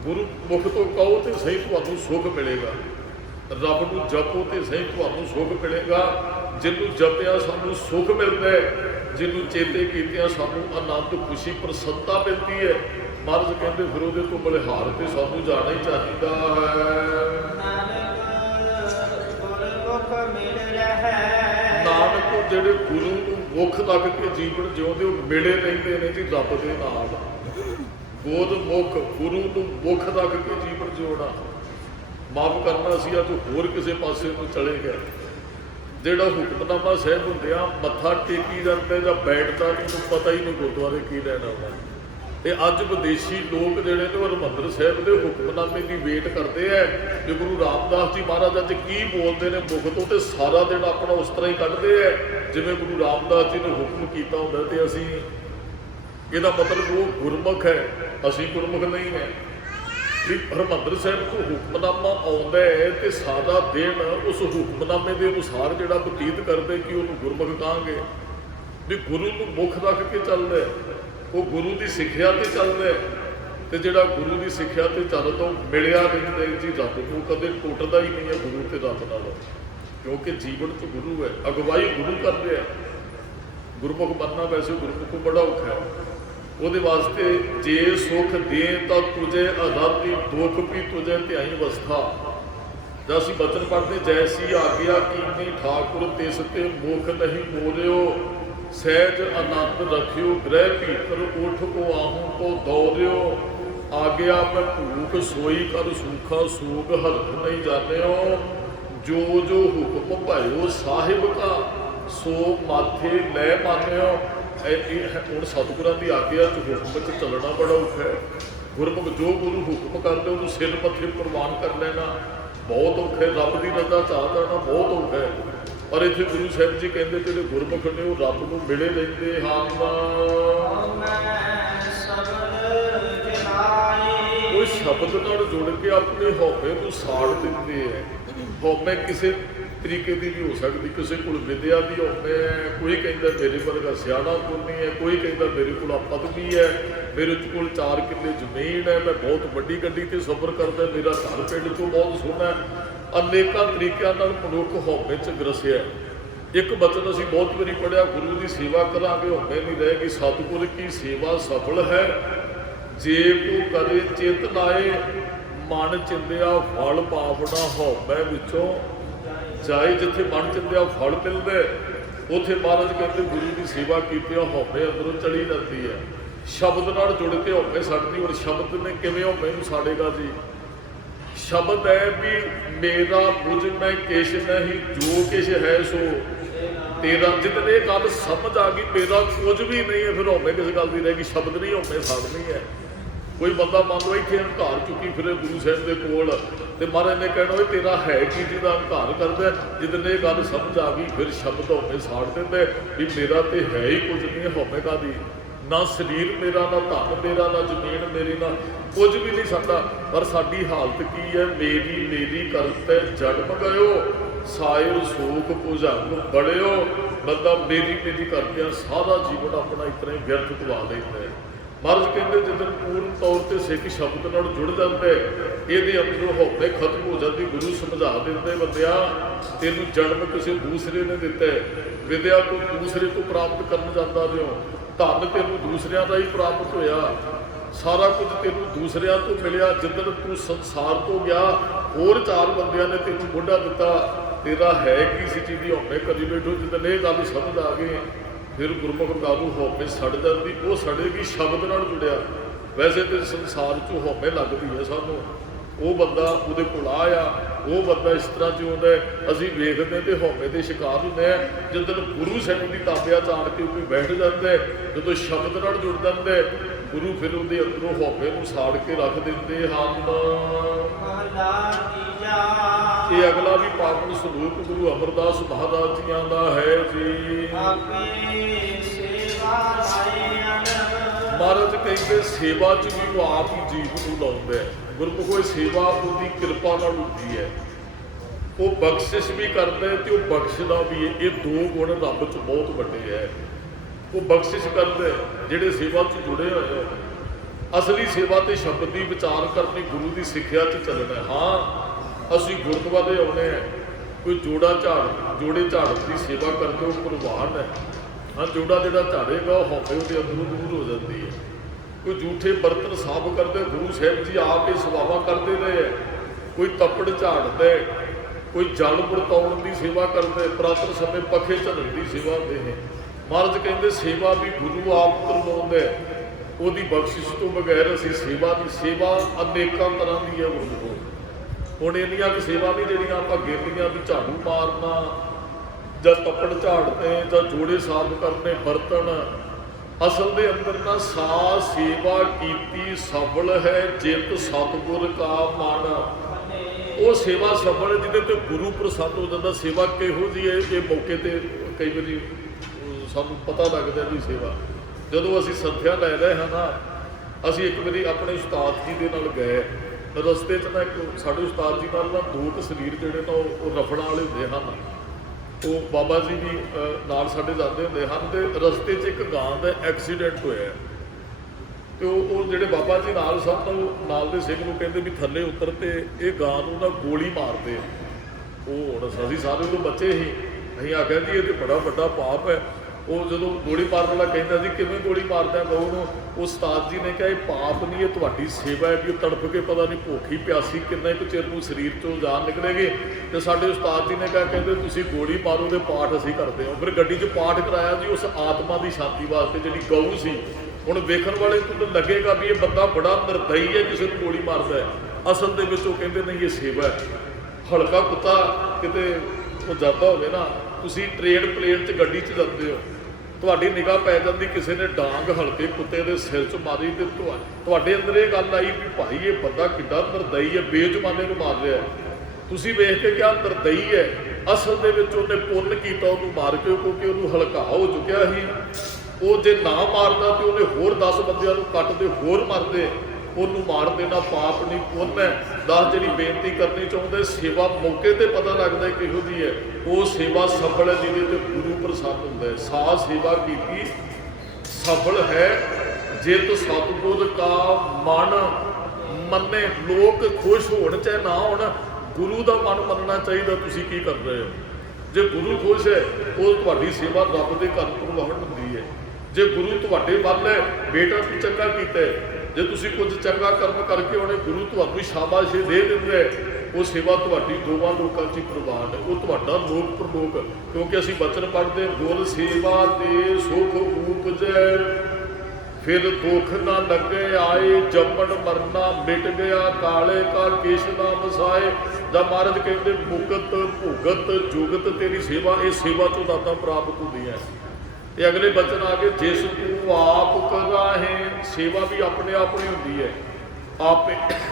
ਗੁਰੂ ਮੁਖ ਤੋਂ ਕਹੋ ਤੇ ਸਹੀ ਤੁਹਾਨੂੰ ਸੁਖ ਮਿਲੇਗਾ। ਰੱਬ ਨੂੰ ਜਪੋ ਤੇ ਸਹੀ ਤੁਹਾਨੂੰ ਸੁਖ ਮਿਲੇਗਾ। ਜਿਹਨੂੰ ਜਪਿਆ ਸਾਨੂੰ ਸੁਖ ਮਿਲਦਾ ਹੈ, ਜਿਹਨੂੰ ਚੇਤੇ ਕੀਤਿਆਂ ਸਾਨੂੰ ਆਨੰਦ ਖੁਸ਼ੀ ਪ੍ਰਸੰਨਤਾ ਮਿਲਦੀ ਹੈ। ਮਹਾਰਾਜ ਕਹਿੰਦੇ ਫਿਰ ਉਹਦੇ ਤੋਂ ਬਲਿਹਾਰ ਤੇ ਸਾਨੂੰ ਜਾਣਾ ਹੀ ਚਾਹੀਦਾ ਹੈ। ਨਾਨਕ ਜਿਹੜੇ ਗੁਰੂ ਨੂੰ ਮੁੱਖ ਤੱਕ ਕੇ ਜੀਵਨ ਜਿਉਂਦੇ, ਉਹ ਮਿਲੇ ਰਹਿੰਦੇ ਨੇ ਜੀ ਰੱਬ ਦੇ ਨਾਲ। ਗੋਦ ਮੁੱਖ, ਗੁਰੂ ਨੂੰ ਮੁੱਖ ਤੱਕ ਕੇ ਜੀਵਨ ਜਿਉਣਾ। ਮਾਫ ਕਰਨਾ ਸੀ ਅੱਜ ਹੋਰ ਕਿਸੇ ਪਾਸੇ ਨੂੰ ਚਲੇ ਗਏ। ਜਿਹੜਾ ਹੁਕਮਨਾਮਾ ਸਾਹਿਬ ਹੁੰਦਿਆਂ ਮੱਥਾ ਟੇਕੀ ਜਾਂਦਾ ਜਾਂ ਬੈਠਦਾ, ਮੈਨੂੰ ਪਤਾ ਹੀ ਨਹੀਂ ਗੁਰਦੁਆਰੇ ਕੀ ਲੈਣਾ ਹੁੰਦਾ। ਤੇ ਅੱਜ ਵਿਦੇਸ਼ੀ ਲੋਕ ਜਿਹੜੇ ਨੇ ਉਹ ਹਰਿਮੰਦਰ ਸਾਹਿਬ ਦੇ ਹੁਕਮਨਾਮੇ ਦੀ ਵੇਟ ਕਰਦੇ ਹੈ ਕਿ ਗੁਰੂ ਰਾਮਦਾਸ ਜੀ ਮਹਾਰਾਜ ਅੱਜ ਕੀ ਬੋਲਦੇ ਨੇ ਮੁਖ ਤੋਂ, ਤੇ ਸਾਰਾ ਦਿਨ ਆਪਣਾ ਉਸ ਤਰ੍ਹਾਂ ਹੀ ਕੱਢਦੇ ਹੈ ਜਿਵੇਂ ਗੁਰੂ ਰਾਮਦਾਸ ਜੀ ਨੇ ਹੁਕਮ ਕੀਤਾ ਹੁੰਦਾ। ਤੇ ਅਸੀਂ, ਇਹਦਾ ਮਤਲਬ ਉਹ ਗੁਰਮੁਖ ਹੈ, ਅਸੀਂ ਗੁਰਮੁਖ ਨਹੀਂ ਹੈ। ਵੀ ਹਰਿਮੰਦਰ ਸਾਹਿਬ ਤੋਂ ਹੁਕਮਨਾਮਾ ਆਉਂਦਾ ਹੈ ਤੇ ਸਾਰਾ ਦਿਨ ਉਸ ਹੁਕਮਨਾਮੇ ਦੇ ਅਨੁਸਾਰ ਜਿਹੜਾ ਬਤੀਤ ਕਰਦੇ ਕਿ ਉਹਨੂੰ ਗੁਰਮੁਖ ਕਹਾਂਗੇ। ਵੀ ਗੁਰੂ ਨੂੰ ਮੁੱਖ ਰੱਖ ਕੇ ਚੱਲਦਾ ਹੈ, ਉਹ ਗੁਰੂ ਦੀ ਸਿੱਖਿਆ ਤੇ ਚੱਲਦਾ ਹੈ। ਤੇ ਜਿਹੜਾ ਗੁਰੂ ਦੀ ਸਿੱਖਿਆ ਤੇ ਚੱਲਦਾ ਮਿਲਿਆ ਰਹਿੰਦਾ ਜੀ ਰੱਬ ਨੂੰ, ਕਦੇ ਟੁੱਟਦਾ ਹੀ ਨਹੀਂ ਹੈ ਗੁਰੂ ਤੇ ਰੱਬ ਨਾਲ, ਕਿਉਂਕਿ ਜੀਵਨ 'ਚ ਗੁਰੂ ਹੈ, ਅਗਵਾਈ ਗੁਰੂ ਕਰ ਰਿਹਾ। ਗੁਰਮੁਖ ਬਣਨਾ ਵੈਸੇ ਗੁਰਮੁਖ ਬੜਾ ਔਖਾ ਹੈ। ਉਹਦੇ ਵਾਸਤੇ ਜੇ ਸੁਖ ਦੇ ਤਾਂ ਤੁਝੇ ਆਜ਼ਾਦੀ, ਦੁੱਖ ਵੀ ਤੁਝੇ ਧਿਆਈ ਅਵਸਥਾ। ਜਦ ਅਸੀਂ ਬਚਨ ਪੜ੍ਹਦੇ ਜੈਸੀ ਆਗਿਆ ਕੀਨੀ ਠਾਕੁਰ ਤਿਸ ਤੇ ਮੁਖ ਨਹੀਂ ਬੋਲਿਓ, ਸਹਿਜ ਆਨੰਦ ਰਖਿਓ ਗ੍ਰਹਿ ਭੀਤਰ ਉਠ ਕੋ ਆਹੂੰ ਕੋ ਦੌਰਿਓ, ਆਗਿਆ ਮੈਂ ਭੂਖ ਸੋਈ ਕਰ ਸੂਖਾ ਸੂਗ ਹਰਖ ਨਹੀਂ ਜਾਣਿਓ, ਜੋ ਜੋ ਹੁਕਮ ਭਾਇਓ ਸਾਹਿਬ ਕਾ ਸੋ ਮਾਥੇ ਲੈ ਮਾਨਿਓ। ਹੁਣ ਸਤਿਗੁਰਾਂ ਦੀ ਆਗਿਆ 'ਚ ਹੁਕਮ 'ਚ ਚੱਲਣਾ ਬੜਾ ਔਖਾ ਹੈ। ਗੁਰਮੁਖ ਜੋ ਗੁਰੂ ਹੁਕਮ ਕਰਦੇ ਉਹਨੂੰ ਸਿਰ ਮੱਥੇ ਪ੍ਰਵਾਨ ਕਰ ਲੈਣਾ ਬਹੁਤ ਔਖਾ ਹੈ। ਰੱਬ ਦੀ ਰਜ਼ਾ ਚਾਹ ਲੈਣਾ ਬਹੁਤ ਔਖਾ ਹੈ। ਪਰ ਇੱਥੇ ਗੁਰੂ ਸਾਹਿਬ ਜੀ ਕਹਿੰਦੇ ਜਿਹੜੇ ਗੁਰਮੁਖ ਨੇ ਉਹ ਰੱਬ ਨੂੰ ਮਿਲੇ ਲੈਂਦੇ ਹਨ। ਉਹ ਸ਼ਬਦ ਨਾਲ ਜੁੜ ਕੇ ਆਪਣੇ ਹਉਮੈ ਨੂੰ ਸਾੜ ਦਿੰਦੇ ਹੈ। ਹਉਮੈ ਕਿਸੇ ਤਰੀਕੇ ਦੀ ਵੀ ਹੋ ਸਕਦੀ, ਕਿਸੇ ਕੋਲ ਵਿਦਿਆ ਦੀ ਹਉਮੈ ਹੈ, ਕੋਈ ਕਹਿੰਦਾ ਮੇਰੇ ਵਰਗਾ ਸਿਆਣਾ ਕੋਈ ਨਹੀਂ ਹੈ, ਕੋਈ ਕਹਿੰਦਾ ਮੇਰੇ ਕੋਲ ਪਦਵੀ ਹੈ, ਮੇਰੇ ਕੋਲ 4 ਕਿੱਲੇ ਜ਼ਮੀਨ ਹੈ, ਮੈਂ ਬਹੁਤ ਵੱਡੀ ਗੱਡੀ ਤੇ ਸਫ਼ਰ ਕਰਦਾ, ਮੇਰਾ ਘਰ ਪਿੰਡ ਤੋਂ ਬਹੁਤ ਸੋਹਣਾ ਹੈ। ਅਨੇਕਾਂ ਤਰੀਕਿਆਂ ਨਾਲ ਮਨੁੱਖ ਹਉਮੈ 'ਚ ਗਰਸਿਆ। ਇੱਕ ਬਚਨ ਅਸੀਂ ਬਹੁਤ ਵਾਰੀ ਪੜ੍ਹਿਆ, ਗੁਰੂ ਦੀ ਸੇਵਾ ਕਰਾਂਗੇ ਹਉਮੈ ਨਹੀਂ ਰਹੇਗੀ। ਸਤਿਗੁਰ ਕੀ ਸੇਵਾ ਸਫਲ ਹੈ, ਜੇ ਕੋ ਕਰੇ ਚਿਤ ਲਾਏ, ਮਨ ਚਿੰਦਿਆ ਫਲ ਪਾਵਣਾ ਹਉਮੈ ਵਿੱਚੋਂ ਜਾਏ। ਜਿੱਥੇ ਮਨ ਚਿੰਦਿਆ ਫਲ ਮਿਲਦਾ ਉੱਥੇ ਮਹਾਰਾਜ ਕਹਿੰਦੇ ਗੁਰੂ ਦੀ ਸੇਵਾ ਕੀਤੀ ਹਉਮੈ ਅੰਦਰੋਂ ਚਲੀ ਜਾਂਦੀ ਹੈ। ਸ਼ਬਦ ਨਾਲ ਜੁੜ ਕੇ ਹਉਮੈ ਛੱਡਦੀ। ਔਰ ਸ਼ਬਦ ਨੇ ਕਿਵੇਂ ਹਉਮੈ ਨੂੰ ਸਾੜੇਗਾ ਜੀ? ਸ਼ਬਦ ਹੈ ਵੀ ਮੇਰਾ ਬੁਝ ਮੈਂ ਕਿਛ ਨਹੀਂ, ਜੋ ਕਿਛ ਹੈ ਸੋ ਤੇਰਾ। ਜਿੱਦਣ ਇਹ ਗੱਲ ਸਮਝ ਆ ਗਈ ਮੇਰਾ ਕੁਝ ਵੀ ਨਹੀਂ ਹੈ, ਫਿਰ ਹਉਮੈ ਕਿਸ ਗੱਲ ਦੀ ਰਹੇਗੀ? ਸ਼ਬਦ ਨਹੀਂ ਹਉਮੈ ਸਾੜਨੀ ਹੈ। ਕੋਈ ਬੰਦਾ ਮੰਨ ਲਓ ਇੱਥੇ ਹੰਕਾਰ ਚੁੱਕੀ ਫਿਰੇ ਗੁਰੂ ਸਾਹਿਬ ਦੇ ਕੋਲ, ਤੇ ਮਹਾਰਾਜ ਨੇ ਕਹਿਣਾ ਓਏ ਤੇਰਾ ਹੈ ਕੀ ਜਿਹਦਾ ਹੰਕਾਰ ਕਰਦਾ? ਜਿੱਦਣ ਇਹ ਗੱਲ ਸਮਝ ਆ ਗਈ ਫਿਰ ਸ਼ਬਦ ਹਉਮੈ ਸਾੜ ਦਿੰਦੇ ਵੀ ਮੇਰਾ ਤੇ ਹੈ ਹੀ ਕੁਝ ਨਹੀਂ। ਹਉਮੈ ਕਾਹਦੀ? ਨਾ ਸਰੀਰ ਮੇਰਾ, ਨਾ ਧਨ ਮੇਰਾ, ਨਾ ਜ਼ਮੀਨ ਮੇਰੀ, ਨਾ ਕੁਝ ਵੀ ਨਹੀਂ ਸਾਡਾ। ਪਰ ਸਾਡੀ ਹਾਲਤ ਕੀ ਹੈ? ਮੇਰੀ ਮੇਰੀ ਕਰਤੈ ਜਨਮ ਗਇਓ, ਸਾਇਰ ਸੋਖ ਭੁਜੰਗ ਬੜਿਓ। ਬੰਦਾ ਮੇਰੀ ਮੇਰੀ ਕਰਦਿਆਂ ਸਾਰਾ ਜੀਵਨ ਆਪਣਾ ਇਤਨਾ ਹੀ ਵਿਅਰਥ ਗਵਾ ਲੈਂਦਾ ਹੈ। ਮਹਾਰਾਜ ਕਹਿੰਦੇ ਜਦੋਂ ਪੂਰਨ ਤੌਰ ਤੇ ਸਿੱਖ ਸ਼ਬਦ ਨਾਲ ਜੁੜ ਜਾਂਦਾ ਇਹਦੇ ਅੰਦਰੋਂ ਹਉਮੈ ਖਤਮ ਹੋ ਜਾਂਦੀ। ਗੁਰੂ ਸਮਝਾ ਦਿੰਦੇ, ਬੰਦਿਆ ਤੈਨੂੰ ਜਨਮ ਕਿਸੇ ਦੂਸਰੇ ਨੇ ਦਿੱਤਾ, ਵਿਦਿਆ ਤੂੰ ਦੂਸਰੇ ਤੋਂ ਪ੍ਰਾਪਤ ਕਰਨ ਜਾਂਦਾ ਰਿਓ, ਧਨ ਤੈਨੂੰ ਦੂਸਰਿਆਂ ਦਾ ਹੀ ਪ੍ਰਾਪਤ ਹੋਇਆ, ਸਾਰਾ ਕੁਝ ਤੈਨੂੰ ਦੂਸਰਿਆਂ ਤੋਂ ਮਿਲਿਆ। ਜਿੱਦਣ ਤੂੰ ਸੰਸਾਰ ਤੋਂ ਗਿਆ ਹੋਰ 4 ਬੰਦਿਆਂ ਨੇ ਤੈਨੂੰ ਮੋਢਾ ਦਿੱਤਾ, ਤੇਰਾ ਹੈ ਕੀ ਸੀ ਚੀਜ਼ ਦੀ ਹਉਮੈ ਕਰੀ ਬੈਠੋ। ਜਿੱਦਣ ਇਹ ਗੱਲ ਸਮਝ ਆ ਗਈ ਫਿਰ ਗੁਰਮੁਖ ਕਾਬੂ ਹਉਮੈ ਸੜ ਜਾਂਦੀ। ਉਹ ਸੜੇਗੀ ਸ਼ਬਦ ਨਾਲ ਜੁੜਿਆ। ਵੈਸੇ ਤੇ ਸੰਸਾਰ 'ਚੋਂ ਹਉਮੈ ਲੱਗਦੀ ਹੈ ਸਾਨੂੰ। ਉਹ ਬੰਦਾ ਉਹਦੇ ਕੋਲ ਆਇਆ, ਉਹ ਬੰਦਾ ਇਸ ਤਰ੍ਹਾਂ ਜਿਉਂਦਾ ਅਸੀਂ ਵੇਖਦੇ ਤੇ ਹਉਮੈ ਦੇ ਸ਼ਿਕਾਰ ਹੁੰਦੇ ਆ। ਜਦੋਂ ਗੁਰੂ ਸਾਹਿਬ ਦੀ ਤਾਬਿਆ 'ਚ ਆਣ ਕੇ ਕੋਈ ਬੈਠ ਜਾਂਦਾ, ਜਦੋਂ ਸ਼ਬਦ ਨਾਲ ਜੁੜ ਜਾਂਦਾ ਗੁਰੂ, ਫਿਰ ਉਹਦੇ ਅੰਦਰੋਂ ਹਉਮੈ ਨੂੰ ਸਾੜ ਕੇ ਰੱਖ ਦਿੰਦੇ ਹਨ। ਇਹ ਅਗਲਾ ਵੀ ਪਾਵਨ ਸਲੋਕ ਗੁਰੂ ਅਮਰਦਾਸ ਮਹਾਰਾਜ ਜੀਆਂ ਦਾ ਹੈ ਜੀ। ਮਹਾਰਾਜ ਕਹਿੰਦੇ ਸੇਵਾ 'ਚ ਵੀ ਉਹ ਆਪ ਹੀ ਜੀਵ ਨੂੰ ਲਾਉਂਦਾ ਹੈ। ਗੁਰਮੁਖੋ ਸੇਵਾ ਉਹਦੀ ਕਿਰਪਾ ਨਾਲ ਹੁੰਦੀ ਹੈ। ਉਹ ਬਖਸ਼ਿਸ਼ ਵੀ ਕਰਦਾ ਹੈ ਤੇ ਉਹ ਬਖਸ਼ਦਾ ਵੀ ਹੈ। ਇਹ 2 ਗੁਣ ਰੱਬ 'ਚ ਬਹੁਤ ਵੱਡੇ ਹੈ। ਉਹ ਬਖਸ਼ਿਸ਼ ਕਰਦਾ ਜਿਹੜੇ ਸੇਵਾ 'ਚ ਜੁੜੇ ਹੋਏ ਆ। ਅਸਲੀ ਸੇਵਾ ਤੇ ਸ਼ਬਦ ਦੀ ਵਿਚਾਰ ਕਰਨੀ, ਗੁਰੂ ਦੀ ਸਿੱਖਿਆ 'ਚ ਚੱਲਣਾ। ਹਾਂ ਅਸੀਂ ਗੁਰਦੁਆਰੇ ਆਉਣੇ ਆ, ਕੋਈ ਜੋੜੇ ਝਾੜ ਦੀ ਸੇਵਾ ਕਰਦੇ ਉਹ ਪ੍ਰਵਾਨ ਹੈ। ਹਾਂ ਜੋੜਾ ਜਿਹੜਾ ਝਾੜੇਗਾ ਉਹ ਹਉਮੈ ਉਹਦੇ ਅੰਦਰੋਂ ਦੂਰ ਹੋ ਜਾਂਦੀ ਹੈ। ਕੋਈ ਝੂਠੇ ਬਰਤਨ ਸਾਫ਼ ਕਰਦੇ, ਗੁਰੂ ਸਾਹਿਬ ਜੀ ਆਪ ਇਹ ਸੇਵਾਵਾਂ ਕਰਦੇ ਰਹੇ ਹੈ। ਕੋਈ ਤੱਪੜ ਝਾੜਦਾ, ਕੋਈ ਜਲ ਵਰਤਾਉਣ ਦੀ ਸੇਵਾ ਕਰਦੇ, ਪੁਰਾਤਨ ਸਮੇਂ ਪੱਖੇ ਝੱਲਣ ਦੀ ਸੇਵਾ ਹੁੰਦੇ ਨੇ। ਮਹਾਰਾਜ ਕਹਿੰਦੇ ਸੇਵਾ ਵੀ ਗੁਰੂ ਆਪ ਕਰਵਾਉਂਦਾ, ਉਹਦੀ ਬਖਸ਼ਿਸ਼ ਤੋਂ ਬਗੈਰ ਅਸੀਂ ਸੇਵਾ ਅਨੇਕਾਂ ਤਰ੍ਹਾਂ ਦੀ ਹੈ ਗੁਰੂ। ਹੁਣ ਇੰਨੀਆਂ ਕੁ ਸੇਵਾ ਨਹੀਂ ਜਿਹੜੀਆਂ ਆਪਾਂ ਗਿਣਨੀਆਂ ਵੀ ਝਾੜੂ ਮਾਰਨਾ ਜਾਂ ਤੱਪੜ ਝਾੜਨੇ ਜਾਂ ਜੋੜੇ ਸਾਫ਼ ਕਰਨੇ, ਬਰਤਨ। ਅਸਲ ਦੇ ਅੰਦਰ ਨਾ ਸੇਵਾ ਕੀਤੀ ਸਫਲ ਹੈ ਜਿਤ ਸਤਿਗੁਰ ਕਾ ਮਨ। ਉਹ ਸੇਵਾ ਸਫਲ ਜਿਹਦੇ ਤੇ ਗੁਰੂ ਪ੍ਰਸੰਨ ਹੋ ਜਾਂਦਾ। ਸੇਵਾ ਕਿਹੋ ਜਿਹੀ ਹੈ? ਇਹ ਮੌਕੇ ਤੇ ਕਈ ਵਾਰੀ ਸਾਨੂੰ ਪਤਾ ਲੱਗਦਾ ਵੀ ਸੇਵਾ ਜਦੋਂ ਅਸੀਂ ਸੰਥਿਆ ਲੈ ਰਹੇ ਹਾਂ ਨਾ। ਅਸੀਂ ਇੱਕ ਵਾਰੀ ਆਪਣੇ ਉਸਤਾਦ ਜੀ ਦੇ ਨਾਲ ਗਏ, ਰਸਤੇ 'ਚ ਨਾ ਇੱਕ ਸਾਡੇ ਉਸਤਾਦ ਜੀ ਨਾਲ ਨਾ 2 ਸਰੀਰ ਜਿਹੜੇ ਨਾ ਉਹ ਰਫੜਾਂ ਵਾਲੇ ਹੁੰਦੇ ਹਨ। ਉਹ ਬਾਬਾ ਜੀ ਵੀ ਨਾਲ ਸਾਡੇ ਜਾਂਦੇ ਹੁੰਦੇ ਹਨ ਤੇ ਰਸਤੇ 'ਚ ਇੱਕ ਗਾਂ ਦਾ ਐਕਸੀਡੈਂਟ ਹੋਇਆ ਤੇ ਉਹ ਜਿਹੜੇ ਬਾਬਾ ਜੀ ਨਾਲ ਸਨ ਉਹ ਨਾਲ ਦੇ ਸਿੰਘ ਨੂੰ ਕਹਿੰਦੇ ਵੀ ਥੱਲੇ ਉਤਰ ਤੇ ਇਹ ਗਾਂ ਨੂੰ ਨਾ ਗੋਲੀ ਮਾਰਦੇ। ਉਹ ਹੁਣ ਅਸੀਂ ਸਾਰੇ ਉਦੋਂ ਬੱਚੇ ਸੀ, ਅਸੀਂ ਆਖਿਆ ਜੀ ਇਹ ਤੇ ਬੜਾ ਵੱਡਾ ਪਾਪ ਹੈ। ਉਹ ਜਦੋਂ ਗੋਲੀ ਮਾਰਨ ਵਾਲਾ ਕਹਿੰਦਾ ਜੀ ਕਿਵੇਂ ਗੋਲੀ ਮਾਰਦਾ ਗਊ ਨੂੰ, ਉਸਤਾਦ ਜੀ ਨੇ ਕਿਹਾ ਇਹ ਪਾਪ ਨਹੀਂ, ਇਹ ਤੁਹਾਡੀ ਸੇਵਾ ਹੈ ਵੀ ਉਹ ਤੜਫ ਕੇ ਪਤਾ ਨਹੀਂ ਭੁੱਖੀ ਪਿਆਸੀ ਕਿੰਨੇ ਕੁ ਚਿਰ ਨੂੰ ਸਰੀਰ 'ਚੋਂ ਜਾਨ ਨਿਕਲੇਗੀ। ਤੇ ਸਾਡੇ ਉਸਤਾਦ ਜੀ ਨੇ ਕਿਹਾ ਕਹਿੰਦੇ ਤੁਸੀਂ ਗੋਲੀ ਮਾਰੋ ਦੇ ਪਾਠ ਅਸੀਂ ਕਰਦੇ ਹਾਂ। ਫਿਰ ਗੱਡੀ 'ਚ ਪਾਠ ਕਰਾਇਆ ਜੀ ਉਸ ਆਤਮਾ ਦੀ ਸ਼ਾਂਤੀ ਵਾਸਤੇ ਜਿਹੜੀ ਗਊ ਸੀ। ਹੁਣ ਵੇਖਣ ਵਾਲੇ ਨੂੰ ਲੱਗੇਗਾ ਵੀ ਇਹ ਬੰਦਾ ਬੜਾ ਨਿਰਦਈ ਹੈ, ਕਿਸੇ ਨੂੰ ਗੋਲੀ ਮਾਰਦਾ ਹੈ। ਅਸਲ ਦੇ ਵਿੱਚ ਉਹ ਕਹਿੰਦੇ ਨਹੀਂ ਇਹ ਸੇਵਾ ਹੈ। ਹਲਕਾ ਕੁੱਤਾ ਕਿਤੇ ਉਹ ਜਾਂਦਾ ਹੋਵੇ ਨਾ, ਤੁਸੀਂ ਟ੍ਰੇਨ ਪਲੇਨ 'ਚ ਗੱਡੀ 'ਚ ਜਾਂਦੇ ਹੋ, ਤੁਹਾਡੀ ਨਿਗਾਹ ਪੈ ਜਾਂਦੀ ਕਿਸੇ ਨੇ ਡਾਂਗ ਹਲਕੇ ਕੁੱਤੇ ਦੇ ਸਿਰ 'ਚ ਮਾਰੀ ਤੇ ਤੁਹਾਡੇ ਅੰਦਰ ਇਹ ਗੱਲ ਆਈ ਵੀ ਭਾਈ ਇਹ ਬੰਦਾ ਕਿੱਡਾ ਨਿਰਦਈ ਹੈ, ਬੇਜ਼ੁਬਾਨੇ ਨੂੰ ਮਾਰ ਰਿਹਾ। ਤੁਸੀਂ ਵੇਖ ਕੇ ਕਿਹਾ ਨਿਰਦਈ ਹੈ, ਅਸਲ ਦੇ ਵਿੱਚ ਉਹਨੇ ਪੁੰਨ ਕੀਤਾ ਉਹਨੂੰ ਮਾਰ ਕੇ, ਕਿਉਂਕਿ ਉਹਨੂੰ ਹਲਕਾ ਹੋ ਚੁੱਕਿਆ ਸੀ। ਉਹ ਜੇ ਨਾ ਮਾਰਦਾ ਤੇ ਉਹਨੇ ਹੋਰ 10 ਬੰਦਿਆਂ ਨੂੰ ਕੱਟਦੇ, ਹੋਰ ਮਾਰਦੇ। ਉਹਨੂੰ ਮਾਰ ਦੇਣਾ ਪਾਪ ਨਹੀਂ ਪੁੰਨ ਹੈ। 10 ਜਿਹੜੀ ਬੇਨਤੀ ਕਰਨੀ ਚਾਹੁੰਦੇ, ਸੇਵਾ ਮੌਕੇ ਤੇ ਪਤਾ ਲੱਗਦਾ ਕਿਹੋ ਜਿਹੀ ਹੈ। ਉਹ ਸੇਵਾ ਸਫਲ ਹੈ ਜਿਹਦੇ ਤੇ ਗੁਰੂ ਪ੍ਰਸੰਨ ਹੁੰਦਾ ਹੈ। ਸਾਧ ਸੇਵਾ ਕੀਤੀ ਸਫਲ ਹੈ ਜਿਤ ਸਤਿਗੁਰ ਕਾ ਮਨ ਮੰਨੇ। ਲੋਕ ਖੁਸ਼ ਹੋਣ ਚਾਹੇ ਨਾ ਹੋਣ, ਗੁਰੂ ਦਾ ਮਨ ਮੰਨਣਾ ਚਾਹੀਦਾ ਤੁਸੀਂ ਕੀ ਕਰ ਰਹੇ ਹੋ। ਜੇ ਗੁਰੂ ਖੁਸ਼ ਹੈ ਉਹ ਤੁਹਾਡੀ ਸੇਵਾ ਰੱਬ ਦੇ ਘਰ ਪ੍ਰਵਾਨ ਹੁੰਦੀ ਹੈ। ਜੇ ਗੁਰੂ ਤੁਹਾਡੇ ਵੱਲ ਹੈ, ਬੇਟਾ ਤੂੰ ਚੰਗਾ ਕੀਤਾ ਹੈ, ਜੇ ਤੁਸੀਂ ਕੁਝ ਚੰਗਾ ਕਰਮ ਕਰਕੇ ਉਹਨੇ ਗੁਰੂ ਤੁਹਾਨੂੰ ਸ਼ਾਬਾਸ਼ ਦੇ ਦਿੰਦਾ ਹੈ, ਉਹ ਸੇਵਾ ਤੁਹਾਡੀ ਦੋਵਾਂ ਲੋਕਾਂ 'ਚ ਹੀ ਪ੍ਰਵਾਨ ਹੈ। ਉਹ ਤੁਹਾਡਾ ਲੋਕ ਪ੍ਰਲੋਕ, ਕਿਉਂਕਿ ਅਸੀਂ ਬਚਨ ਪੜ੍ਹਦੇ ਗੁਰ ਸੇਵਾ ਤੇ ਸੁਖ ਉਪਜੈ, ਫਿਰ ਦੁੱਖ ਨਾ ਲੱਗੇ ਆਏ, ਜੰਮਣ ਮਰਨਾ ਮਿਟ ਗਿਆ, ਕਾਲੇ ਕਾ ਕੇਸ਼ ਨਾ ਵਸਾਏ। ਜਦ ਮਹਾਰਾਜ ਕਹਿੰਦੇ ਮੁਕਤ ਭੁਗਤ ਜੁਗਤ ਤੇਰੀ ਸੇਵਾ, ਇਹ ਸੇਵਾ ਤੋਂ ਦਾਤਾਂ ਪ੍ਰਾਪਤ ਹੁੰਦੀਆਂ। ਤੇ ਅਗਲੇ ਬਚਨ ਆ ਕੇ ਜਿਸ ਤੂੰ ਆਪ ਕਰਾਹੇ, ਸੇਵਾ ਵੀ ਆਪਣੇ ਆਪ ਨਹੀਂ ਹੁੰਦੀ ਹੈ।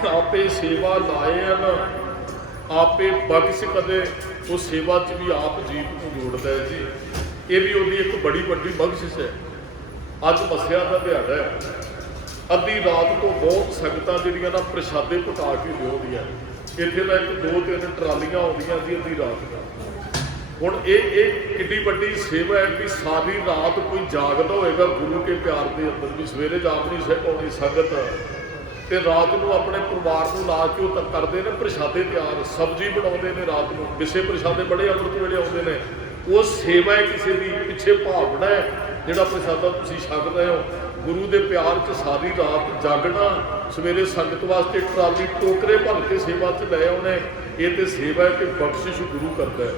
ਆਪੇ ਸੇਵਾ ਲਾਏ ਹਨ, ਆਪੇ ਬਖਸ਼ ਕਦੇ। ਉਹ ਸੇਵਾ 'ਚ ਵੀ ਆਪ ਜੀਵ ਨੂੰ ਜੋੜਦਾ ਹੈ ਜੀ। ਇਹ ਵੀ ਉਹਦੀ ਇੱਕ ਬੜੀ ਵੱਡੀ ਬਖਸ਼ਿਸ਼ ਹੈ। ਅੱਜ ਮੱਸਿਆ ਦਾ ਦਿਹਾੜਾ ਹੈ, ਅੱਧੀ ਰਾਤ ਤੋਂ ਬਹੁਤ ਸੰਗਤਾਂ ਜਿਹੜੀਆਂ ਨਾ ਪ੍ਰਸ਼ਾਦੇ ਪਕਾ ਕੇ ਲਿਆਉਂਦੀਆਂ। ਇੱਥੇ ਤਾਂ 1-2-3 ਟਰਾਲੀਆਂ ਆਉਂਦੀਆਂ ਜੀ ਅੱਧੀ ਰਾਤ ਦਾ। ਹੁਣ ਇਹ ਕਿੱਡੀ ਵੱਡੀ ਸੇਵਾ ਹੈ ਵੀ ਸਾਰੀ ਰਾਤ ਕੋਈ ਜਾਗਦਾ ਹੋਏਗਾ ਗੁਰੂ ਕੇ ਪਿਆਰ ਦੇ ਅੰਦਰ, ਵੀ ਸਵੇਰੇ ਜਾਗ ਨਹੀਂ ਪਾਉਣੀ ਸੰਗਤ, ਤੇ ਰਾਤ ਨੂੰ ਆਪਣੇ ਪਰਿਵਾਰ ਨੂੰ ਲਾ ਕੇ ਉਹ ਕਰਦੇ ਨੇ ਪ੍ਰਸ਼ਾਦੇ ਤਿਆਰ, ਸਬਜ਼ੀ ਬਣਾਉਂਦੇ ਨੇ ਰਾਤ ਨੂੰ। ਕਿਸੇ ਪ੍ਰਸ਼ਾਦੇ ਬੜੇ ਅੰਮ੍ਰਿਤ ਵੇਲੇ ਆਉਂਦੇ ਨੇ। ਉਹ ਸੇਵਾ ਹੈ ਕਿਸੇ ਦੀ, ਪਿੱਛੇ ਭਾਵਨਾ ਹੈ। ਜਿਹੜਾ ਪ੍ਰਸ਼ਾਦਾ ਤੁਸੀਂ ਛਕ ਰਹੇ ਹੋ, ਗੁਰੂ ਦੇ ਪਿਆਰ 'ਚ ਸਾਰੀ ਰਾਤ ਜਾਗਣਾ, ਸਵੇਰੇ ਸੰਗਤ ਵਾਸਤੇ ਟਰਾਲੀ ਟੋਕਰੇ ਭਰ ਕੇ ਸੇਵਾ 'ਚ ਲੈ ਆਉਣੇ। ਇਹ ਤੇ ਸੇਵਾ ਹੈ ਕਿ ਬਖਸ਼ਿਸ਼ ਗੁਰੂ ਕਰਦਾ ਹੈ।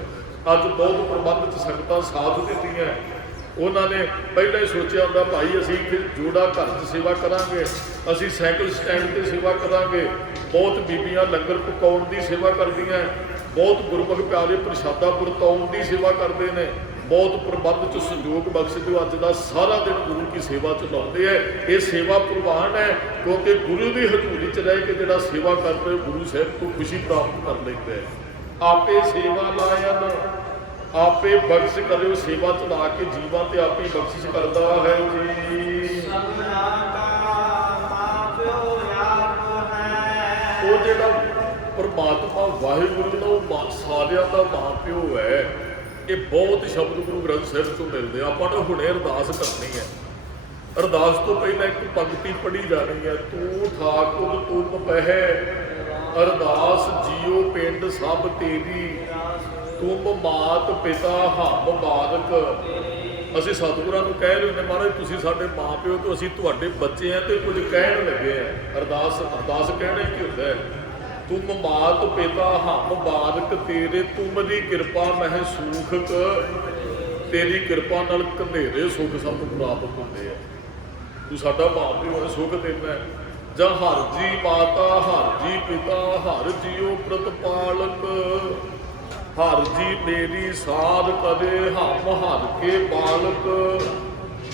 ਅੱਜ ਬਹੁਤ ਪ੍ਰਬੰਧ 'ਚ ਸੰਗਤਾਂ ਸਾਥ ਦਿੱਤੀਆਂ। ਉਹਨਾਂ ਨੇ ਪਹਿਲਾਂ ਹੀ ਸੋਚਿਆ ਹੁੰਦਾ ਭਾਈ ਅਸੀਂ ਫਿਰ ਜੋੜਾ ਘਰ 'ਚ ਸੇਵਾ ਕਰਾਂਗੇ, ਅਸੀਂ ਸਾਈਕਲ ਸਟੈਂਡ 'ਤੇ ਸੇਵਾ ਕਰਾਂਗੇ। ਬਹੁਤ ਬੀਬੀਆਂ ਲੰਗਰ ਪਕਾਉਣ ਦੀ ਸੇਵਾ ਕਰਦੀਆਂ, ਬਹੁਤ ਗੁਰਮੁਖ ਪਿਆਰੇ ਪ੍ਰਸ਼ਾਦਾ ਵਰਤਾਉਣ ਦੀ ਸੇਵਾ ਕਰਦੇ ਨੇ। ਬਹੁਤ ਪ੍ਰਬੰਧ 'ਚ ਸੰਯੋਗ ਬਖਸ਼ਦੇ। ਅੱਜ ਦਾ ਸਾਰਾ ਦਿਨ ਗੁਰੂ ਕੀ ਸੇਵਾ 'ਚ ਲਾਉਂਦੇ ਹੈ। ਇਹ ਸੇਵਾ ਪ੍ਰਵਾਨ ਹੈ, ਕਿਉਂਕਿ ਗੁਰੂ ਦੀ ਹਜ਼ੂਰੀ 'ਚ ਰਹਿ ਕੇ ਜਿਹੜਾ ਸੇਵਾ ਕਰਦੇ ਗੁਰੂ ਸਾਹਿਬ ਤੋਂ ਖੁਸ਼ੀ ਪ੍ਰਾਪਤ ਕਰ ਲੈਂਦਾ ਹੈ। ਆਪੇ ਸੇਵਾ ਲਾਇਨ, ਆਪੇ ਬਖਸ਼ ਕਰਿਓ। ਸੇਵਾ 'ਚ ਲਾ ਕੇ ਜੀਵਾਂ ਤੇ ਆਪੇ ਬਖਸ਼ਿਸ਼ ਕਰਦਾ ਹੈ ਜੀ। ਉਹ ਜਿਹੜਾ ਪਰਮਾਤਮਾ ਵਾਹਿਗੁਰੂ ਦਾ ਉਹ ਸਾਰਿਆਂ ਦਾ ਮਾਂ ਪਿਓ ਹੈ। ਇਹ ਬਹੁਤ ਸ਼ਬਦ ਗੁਰੂ ਗ੍ਰੰਥ ਸਾਹਿਬ ਤੋਂ ਮਿਲਦੇ ਆ। ਆਪਾਂ ਨੂੰ ਹੁਣੇ ਅਰਦਾਸ ਕਰਨੀ ਹੈ। ਅਰਦਾਸ ਤੋਂ ਪਹਿਲਾਂ ਇੱਕ ਪੰਕਤੀ ਪੜ੍ਹੀ ਜਾਣੀ ਹੈ। ਤੂੰ ਠਾਕੁਰ ਤੁਮ ਪਹਿ, ਅਰਦਾਸ ਜੀਓ ਪਿੰਡ ਸਭ ਤੇਰੀ, ਤੁਮ ਮਾਤ ਪਿਤਾ ਹਮ ਬਾਲਕ। ਅਸੀਂ ਸਤਿਗੁਰਾਂ ਨੂੰ ਕਹਿ ਰਹੇ ਨੇ ਮਹਾਰਾਜ ਤੁਸੀਂ ਸਾਡੇ ਮਾਂ ਪਿਓ ਤੋਂ, ਅਸੀਂ ਤੁਹਾਡੇ ਬੱਚੇ ਆ ਤੇ ਕੁਝ ਕਹਿਣ ਲੱਗੇ ਆ। ਅਰਦਾਸ ਕਹਿਣੇ ਕੀ ਹੁੰਦਾ ਹੈ? ਤੁਮ ਮਾਤ ਪਿਤਾ ਹਮ ਬਾਲਕ ਤੇਰੇ, ਤੁਮ ਦੀ ਕਿਰਪਾ ਮਹਿ ਸੂਖ। ਤੇਰੀ ਕਿਰਪਾ ਨਾਲ ਘਨੇਰੇ ਸੁੱਖ ਸਾਨੂੰ ਪ੍ਰਾਪਤ ਹੁੰਦੇ ਆ। ਤੂੰ ਸਾਡਾ ਮਾਂ ਪਿਓ ਹੈ, ਸੁੱਖ ਦਿੰਦਾ। ਜਾਂ ਹਰ ਜੀ ਮਾਤਾ, ਹਰ ਜੀ ਪਿਤਾ, ਹਰ ਜੀਓ ਪ੍ਰਤਪਾਲਕ। ਹਰ ਜੀ ਮੇਰੀ ਸਾਧ ਕਦੇ ਹਮ ਹਰ ਕੇ ਬਾਲਕ।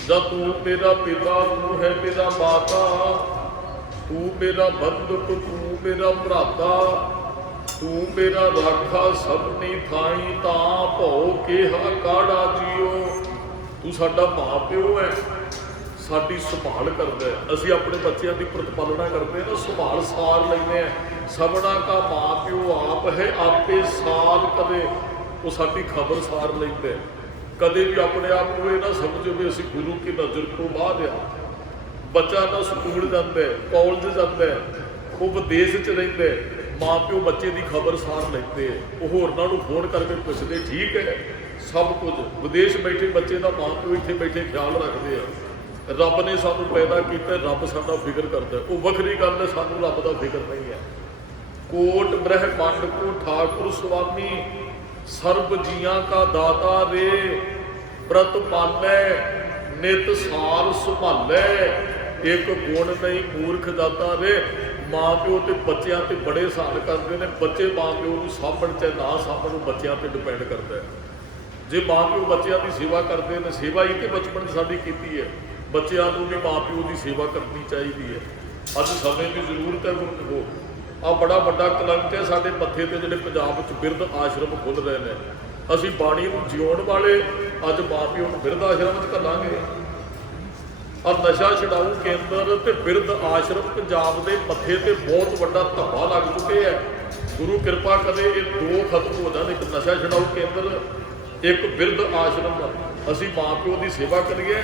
ਜਦ ਤੂੰ ਮੇਰਾ ਪਿਤਾ, ਤੂੰ ਹੈ ਮੇਰਾ ਮਾਤਾ, ਤੂੰ ਮੇਰਾ ਬੰਧੁਕ, ਤੂੰ ਮੇਰਾ ਭਰਾਤਾ, ਤੂੰ ਮੇਰਾ ਰਾਖਾ ਸਭਨੀ ਥਾਈ, ਤਾਂ ਭਉ ਕਿਹਾ ਕਾੜਾ ਜੀਓ। ਤੂੰ ਸਾਡਾ ਮਾਂ ਪਿਓ ਹੈ, ਸਾਡੀ ਸੰਭਾਲ ਕਰਦਾ ਹੈ। ਅਸੀਂ ਆਪਣੇ ਬੱਚਿਆਂ ਦੀ ਪ੍ਰਤਪਾਲਨਾ ਕਰਦੇ ਹਾਂ ਨਾ, ਸੰਭਾਲ ਸਾਰ ਲੈਂਦੇ ਹਾਂ। ਸਭਨਾ ਕਾ ਮਾਂ ਪਿਓ ਆਪ ਹੈ, ਆਪੇ ਸਾਲ ਕਦੇ। ਉਹ ਸਾਡੀ ਖਬਰ ਸਾਰ ਲੈਂਦੇ। ਕਦੇ ਵੀ ਆਪਣੇ ਆਪ ਨੂੰ ਇਹ ਨਾ ਸਮਝੋ ਵੀ ਅਸੀਂ ਗੁਰੂ ਕੀ ਨਜ਼ਰ ਤੋਂ ਬਾਹਰ ਆ। ਬੱਚਾ ਨਾ ਸਕੂਲ ਜਾਂਦਾ, ਕਾਲਜ ਜਾਂਦਾ, ਉਹ ਵਿਦੇਸ਼ 'ਚ ਰਹਿੰਦਾ, ਮਾਂ ਪਿਓ ਬੱਚੇ ਦੀ ਖਬਰ ਸਾਰ ਲੈਂਦੇ। ਉਹ ਹੋਰਨਾਂ ਨੂੰ ਫੋਨ ਕਰਕੇ ਪੁੱਛਦੇ ਠੀਕ ਹੈ ਸਭ ਕੁਝ। ਵਿਦੇਸ਼ ਬੈਠੇ ਬੱਚੇ ਦਾ ਮਾਂ ਪਿਓ ਇੱਥੇ ਬੈਠੇ ਖਿਆਲ ਰੱਖਦੇ ਆ। ਰੱਬ ਨੇ ਸਾਨੂੰ ਪੈਦਾ ਕੀਤਾ, ਰੱਬ ਸਾਡਾ ਫਿਕਰ ਕਰਦਾ। ਉਹ ਵੱਖਰੀ ਗੱਲ ਹੈ, ਸਾਨੂੰ ਰੱਬ ਦਾ ਫਿਕਰ ਨਹੀਂ ਹੈ। ਕੋਟ ਬ੍ਰਹਮੰਡ ਕੋ ਠਾਕੁਰ ਸੁਆਮੀ, ਸਰਬ ਜੀਆਂ ਕਾ ਦਾਤਾ ਰੇ। ਪ੍ਰਤ ਪਾਲੈ ਨਿਤ ਸਾਰ ਸੰਭਾਲੈ, ਇੱਕ ਗੁਣ ਨਹੀਂ ਮੂਰਖ ਦਾਤਾ ਰੇ। ਮਾਂ ਪਿਓ ਤੇ ਬੱਚਿਆਂ ਤੇ ਬੜੇ ਸਹਾਨ ਕਰਦੇ ਨੇ। ਬੱਚੇ ਮਾਂ ਪਿਓ ਨੂੰ ਸਾਂਭਣ ਚਾਹੇ ਨਾ ਸਾਂਭਣ, ਬੱਚਿਆਂ ਤੇ ਡਿਪੈਂਡ ਕਰਦਾ ਹੈ। ਜੇ ਮਾਂ ਪਿਓ ਬੱਚਿਆਂ ਦੀ ਸੇਵਾ ਕਰਦੇ ਨੇ, ਸੇਵਾ ਹੀ ਤੇ ਬਚਪਨ ਸਾਡੀ ਕੀਤੀ ਹੈ, ਬੱਚਿਆਂ ਨੂੰ ਵੀ ਮਾਂ ਪਿਓ ਦੀ ਸੇਵਾ ਕਰਨੀ ਚਾਹੀਦੀ ਹੈ। ਅੱਜ ਸਮੇਂ ਦੀ ਜ਼ਰੂਰਤ ਹੈ। ਆ ਬੜਾ ਵੱਡਾ ਕਲੰਕ ਹੈ ਸਾਡੇ ਮੱਥੇ ਤੇ, ਜਿਹੜੇ ਪੰਜਾਬ ਵਿੱਚ ਬਿਰਧ ਆਸ਼ਰਮ ਖੁੱਲ ਰਹੇ ਨੇ। ਅਸੀਂ ਬਾਣੀ ਨੂੰ ਜਿਉਣ ਵਾਲੇ ਅੱਜ ਮਾਂ ਪਿਓ ਨੂੰ ਬਿਰਧ ਆਸ਼ਰਮ ਵਿੱਚ ਘੱਲਾਂਗੇ। ਆ ਨਸ਼ਾ ਛਡਾਊ ਕੇਂਦਰ ਤੇ ਬਿਰਧ ਆਸ਼ਰਮ ਪੰਜਾਬ ਦੇ ਮੱਥੇ ਤੇ ਬਹੁਤ ਵੱਡਾ ਧੱਬਾ ਲੱਗ ਚੁੱਕੇ ਹੈ। ਗੁਰੂ ਕਿਰਪਾ ਕਰੇ ਇਹ ਦੋ ਖਤਮ ਹੋ ਜਾਣ, ਇੱਕ ਨਸ਼ਾ ਛਡਾਊ ਕੇਂਦਰ, ਇੱਕ ਬਿਰਧ ਆਸ਼ਰਮ। ਅਸੀਂ ਮਾਂ ਪਿਓ ਦੀ ਸੇਵਾ ਕਰੀਏ,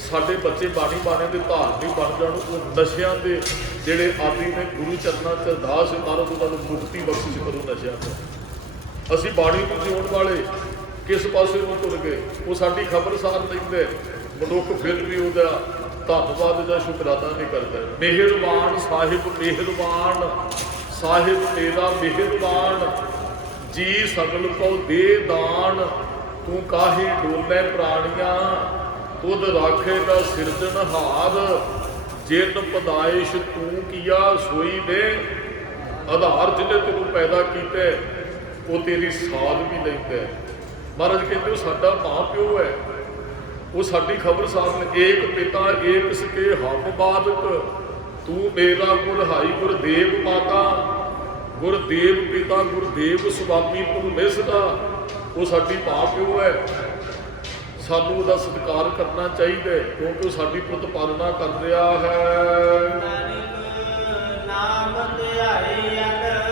ਸਾਡੇ ਬੱਚੇ ਬਾਣੀ ਬਾਣੇ ਦੇ ਧਾਰਨੀ ਬਣ ਜਾਣ, ਉਹ ਨਸ਼ਿਆਂ ਦੇ ਜਿਹੜੇ ਆਦੀ ਨੇ ਗੁਰੂ ਚਰਨਾਂ 'ਚ ਅਰਦਾਸ ਕਰੋ, ਉਹਨਾਂ ਨੂੰ ਮੁਕਤੀ ਬਖਸ਼ਿਸ਼ ਕਰੋ ਨਸ਼ਿਆਂ ਤੋਂ। ਅਸੀਂ ਬਾਣੀ ਨੂੰ ਜਿਉਣ ਵਾਲੇ ਕਿਸ ਪਾਸੇ ਨੂੰ ਤੁਰ ਗਏ, ਉਹ ਸਾਡੀ ਖਬਰਸਾਰ ਲੈਂਦੇ, ਮਨੁੱਖ ਫਿਰ ਵੀ ਉਹਦਾ ਧੰਨਵਾਦ ਜਾਂ ਸ਼ੁਕਰਾਨਾ ਨਹੀਂ ਕਰਦਾ। ਮਿਹਰਬਾਨ ਸਾਹਿਬ ਮਿਹਰਬਾਨ, ਸਾਹਿਬ ਤੇਰਾ ਮਿਹਰਬਾਨ, ਜੀ ਸਗਲ ਕੋ ਦੇ ਦਾਨ, ਤੂੰ ਕਾਹੇ ਡੋਲੇ ਪ੍ਰਾਣੀਆਂ, ਤੁਧ ਰਾਖੇਗਾ ਸਿਰਜਣਹਾਰ, ਜਿਨ ਪਦਾਇਸ਼ ਤੂੰ ਕੀਆ ਸੋਈ ਦੇ, ਆਧਾਰ ਜਿਹਨੇ ਤੈਨੂੰ ਪੈਦਾ ਕੀਤਾ ਉਹ ਤੇਰੀ ਸਾਧ ਵੀ ਲੈਂਦਾ। ਮਹਾਰਾਜ ਕਹਿੰਦੇ ਉਹ ਸਾਡਾ ਮਾਂ ਪਿਓ ਹੈ, ਉਹ ਸਾਡੀ ਖਬਰਸਾਰ ਨੇ। ਏਕ ਪਿਤਾ ਏਕ ਸਕੇ ਹਮ ਬਾਦਕ, ਤੂੰ ਮੇਰਾ ਗੁਰਹਾਈ ਗੁਰਦੇਵ ਮਾਤਾ, ਗੁਰਦੇਵ ਪਿਤਾ ਗੁਰਦੇਵ ਸੁਆਮੀ ਤੂੰ ਨਿਸਦਾ। ਉਹ ਸਾਡੀ ਮਾਂ ਪਿਓ ਹੈ, ਸਾਨੂੰ ਉਹਦਾ ਸਤਿਕਾਰ ਕਰਨਾ ਚਾਹੀਦਾ ਕਿਉਂਕਿ ਉਹ ਸਾਡੀ ਪ੍ਰਤਿਪਾਲਨਾ ਕਰ ਰਿਹਾ ਹੈ।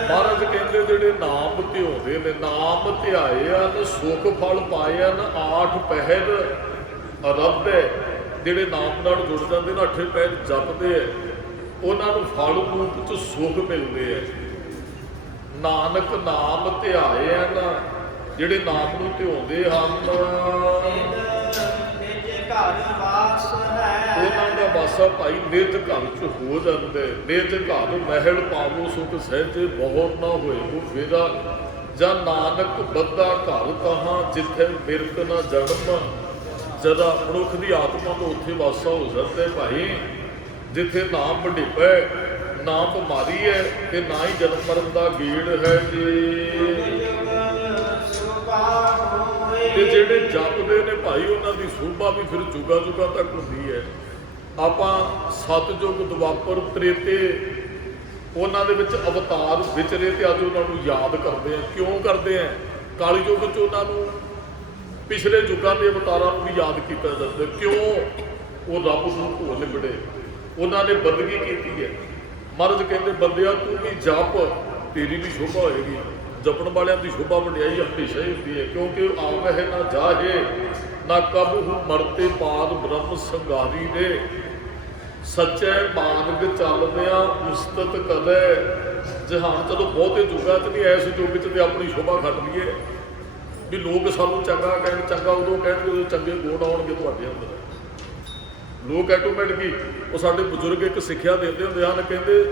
ਮਹਾਰਾਜ ਕਹਿੰਦੇ ਜਿਹੜੇ ਨਾਮ ਧਿਆਉਂਦੇ ਨੇ, ਨਾਮ ਧਿਆਏ ਹਨ ਸੁਖ ਫਲ ਪਾਏ ਹਨ, 8 ਪਹਿਰ ਅਰਬ ਹੈ। ਜਿਹੜੇ ਨਾਮ ਨਾਲ ਜੁੜ ਜਾਂਦੇ ਨੇ, 8 ਪਹਿਰ ਜਪਦੇ ਹੈ, ਉਹਨਾਂ ਨੂੰ ਫਲ ਰੂਪ ਚ ਸੁਖ ਮਿਲਦੇ ਹੈ। ਨਾਨਕ ਨਾਮ ਧਿਆਏ ਹਨ, ਜਿਹੜੇ ਨਾਮ ਨੂੰ ਧਿਆਉਂਦੇ ਹਨ ਉਹਨਾਂ ਦਾ ਵਾਸਾ ਭਾਈ ਨਿਜ ਘਰ ਚ ਹੋ ਜਾਂਦੇ। ਨਿਜ ਘਰ ਮਹਿਲ ਪਾਵੋ ਸੁਖ ਸਹਿਜੇ, ਬਹੁਤ ਨਾ ਹੋਏ ਉਹ ਫੇਰਾ, ਜਾਂ ਨਾਨਕ ਬੱਧਾ ਘਰ ਕਹਾਂ ਜਿੱਥੇ ਬਿਰਤ ਨਾ ਜਨਮ। ਜਦਾ ਮਨੁੱਖ ਦੀ ਆਤਮਾ ਨੂੰ ਉੱਥੇ ਵਾਸਾ ਹੋ ਜਾਂਦਾ ਭਾਈ ਜਿੱਥੇ ਨਾਮ ਵਡਿੱਪੈ, ਨਾ ਬਿਮਾਰੀ ਹੈ ਤੇ ਨਾ ਹੀ ਜਨਮ ਮਰਨ ਦਾ ਗੇੜ ਹੈ ਜੀ। ਤੇ ਜਿਹੜੇ ਜਪਦੇ ਨੇ ਭਾਈ ਉਹਨਾਂ ਦੀ ਸੋਭਾ ਵੀ ਫਿਰ ਜੁਗਾ ਜੁਗਾ ਤੱਕ ਹੁੰਦੀ ਹੈ। ਆਪਾਂ ਸਤਜੁਗ ਦੁਆਪਰ ਤ੍ਰੇਤੇ ਉਹਨਾਂ ਦੇ ਵਿੱਚ ਅਵਤਾਰ ਵਿਚਰੇ ਤੇ ਅੱਜ ਉਹਨਾਂ ਨੂੰ ਯਾਦ ਕਰਦੇ ਆ। ਕਿਉਂ ਕਰਦੇ ਆ? ਕਾਲੀ ਯੁੱਗ 'ਚ ਉਹਨਾਂ ਨੂੰ ਪਿਛਲੇ ਯੁੱਗਾਂ ਦੇ ਅਵਤਾਰਾਂ ਨੂੰ ਵੀ ਯਾਦ ਕੀਤਾ ਜਾਂਦਾ। ਕਿਉਂ? ਉਹ ਰੱਬ ਨੂੰ ਭੁੱਲ ਨਿਬੜੇ, ਉਹਨਾਂ ਨੇ ਬੰਦਗੀ ਕੀਤੀ ਹੈ। ਮਹਾਰਾਜ ਕਹਿੰਦੇ ਬੰਦਿਆ ਤੂੰ ਵੀ ਜਪ, ਤੇਰੀ ਵੀ ਸ਼ੋਭਾ ਹੋਏਗੀ। ਜਪਣ ਵਾਲਿਆਂ ਦੀ ਸ਼ੋਭਾ ਵਡਿਆਈ ਹਮੇਸ਼ਾ ਹੀ ਹੁੰਦੀ ਹੈ ਕਿਉਂਕਿ ਆਵਹਿ ਨਾ ਜਾਹੇ ਨਾ ਕਬਹੁ ਮਰਤੇ ਪਾਦ ਬ੍ਰਹਮ ਸੰਗਾਰੀ ਦੇ। ਸੱਚੇ ਮਾਰਗ ਚੱਲਦਿਆਂ ਉਸਤਤ ਕਦੇ ਜਹਾਨ। ਚਲੋ ਬਹੁਤੇ ਯੁੱਗਾਂ 'ਚ ਨਹੀਂ, ਇਸ ਯੁੱਗ 'ਚ ਤੇ ਆਪਣੀ ਸ਼ੋਭਾ ਖੱਟ ਲਈਏ ਵੀ ਲੋਕ ਸਾਨੂੰ ਚੰਗਾ ਕਹਿਣ। ਚੰਗਾ ਉਦੋਂ ਕਹਿਣਗੇ ਜਦੋਂ ਚੰਗੇ ਗੁਣ ਆਉਣਗੇ ਤੁਹਾਡੇ ਅੰਦਰ। ਲੋਕ ਆਟੋਮੈਟਿਕਲੀ ਉਹ ਸਾਡੇ ਬਜ਼ੁਰਗ ਇੱਕ ਸਿੱਖਿਆ ਦਿੰਦੇ ਹੁੰਦੇ ਹਨ, ਕਹਿੰਦੇ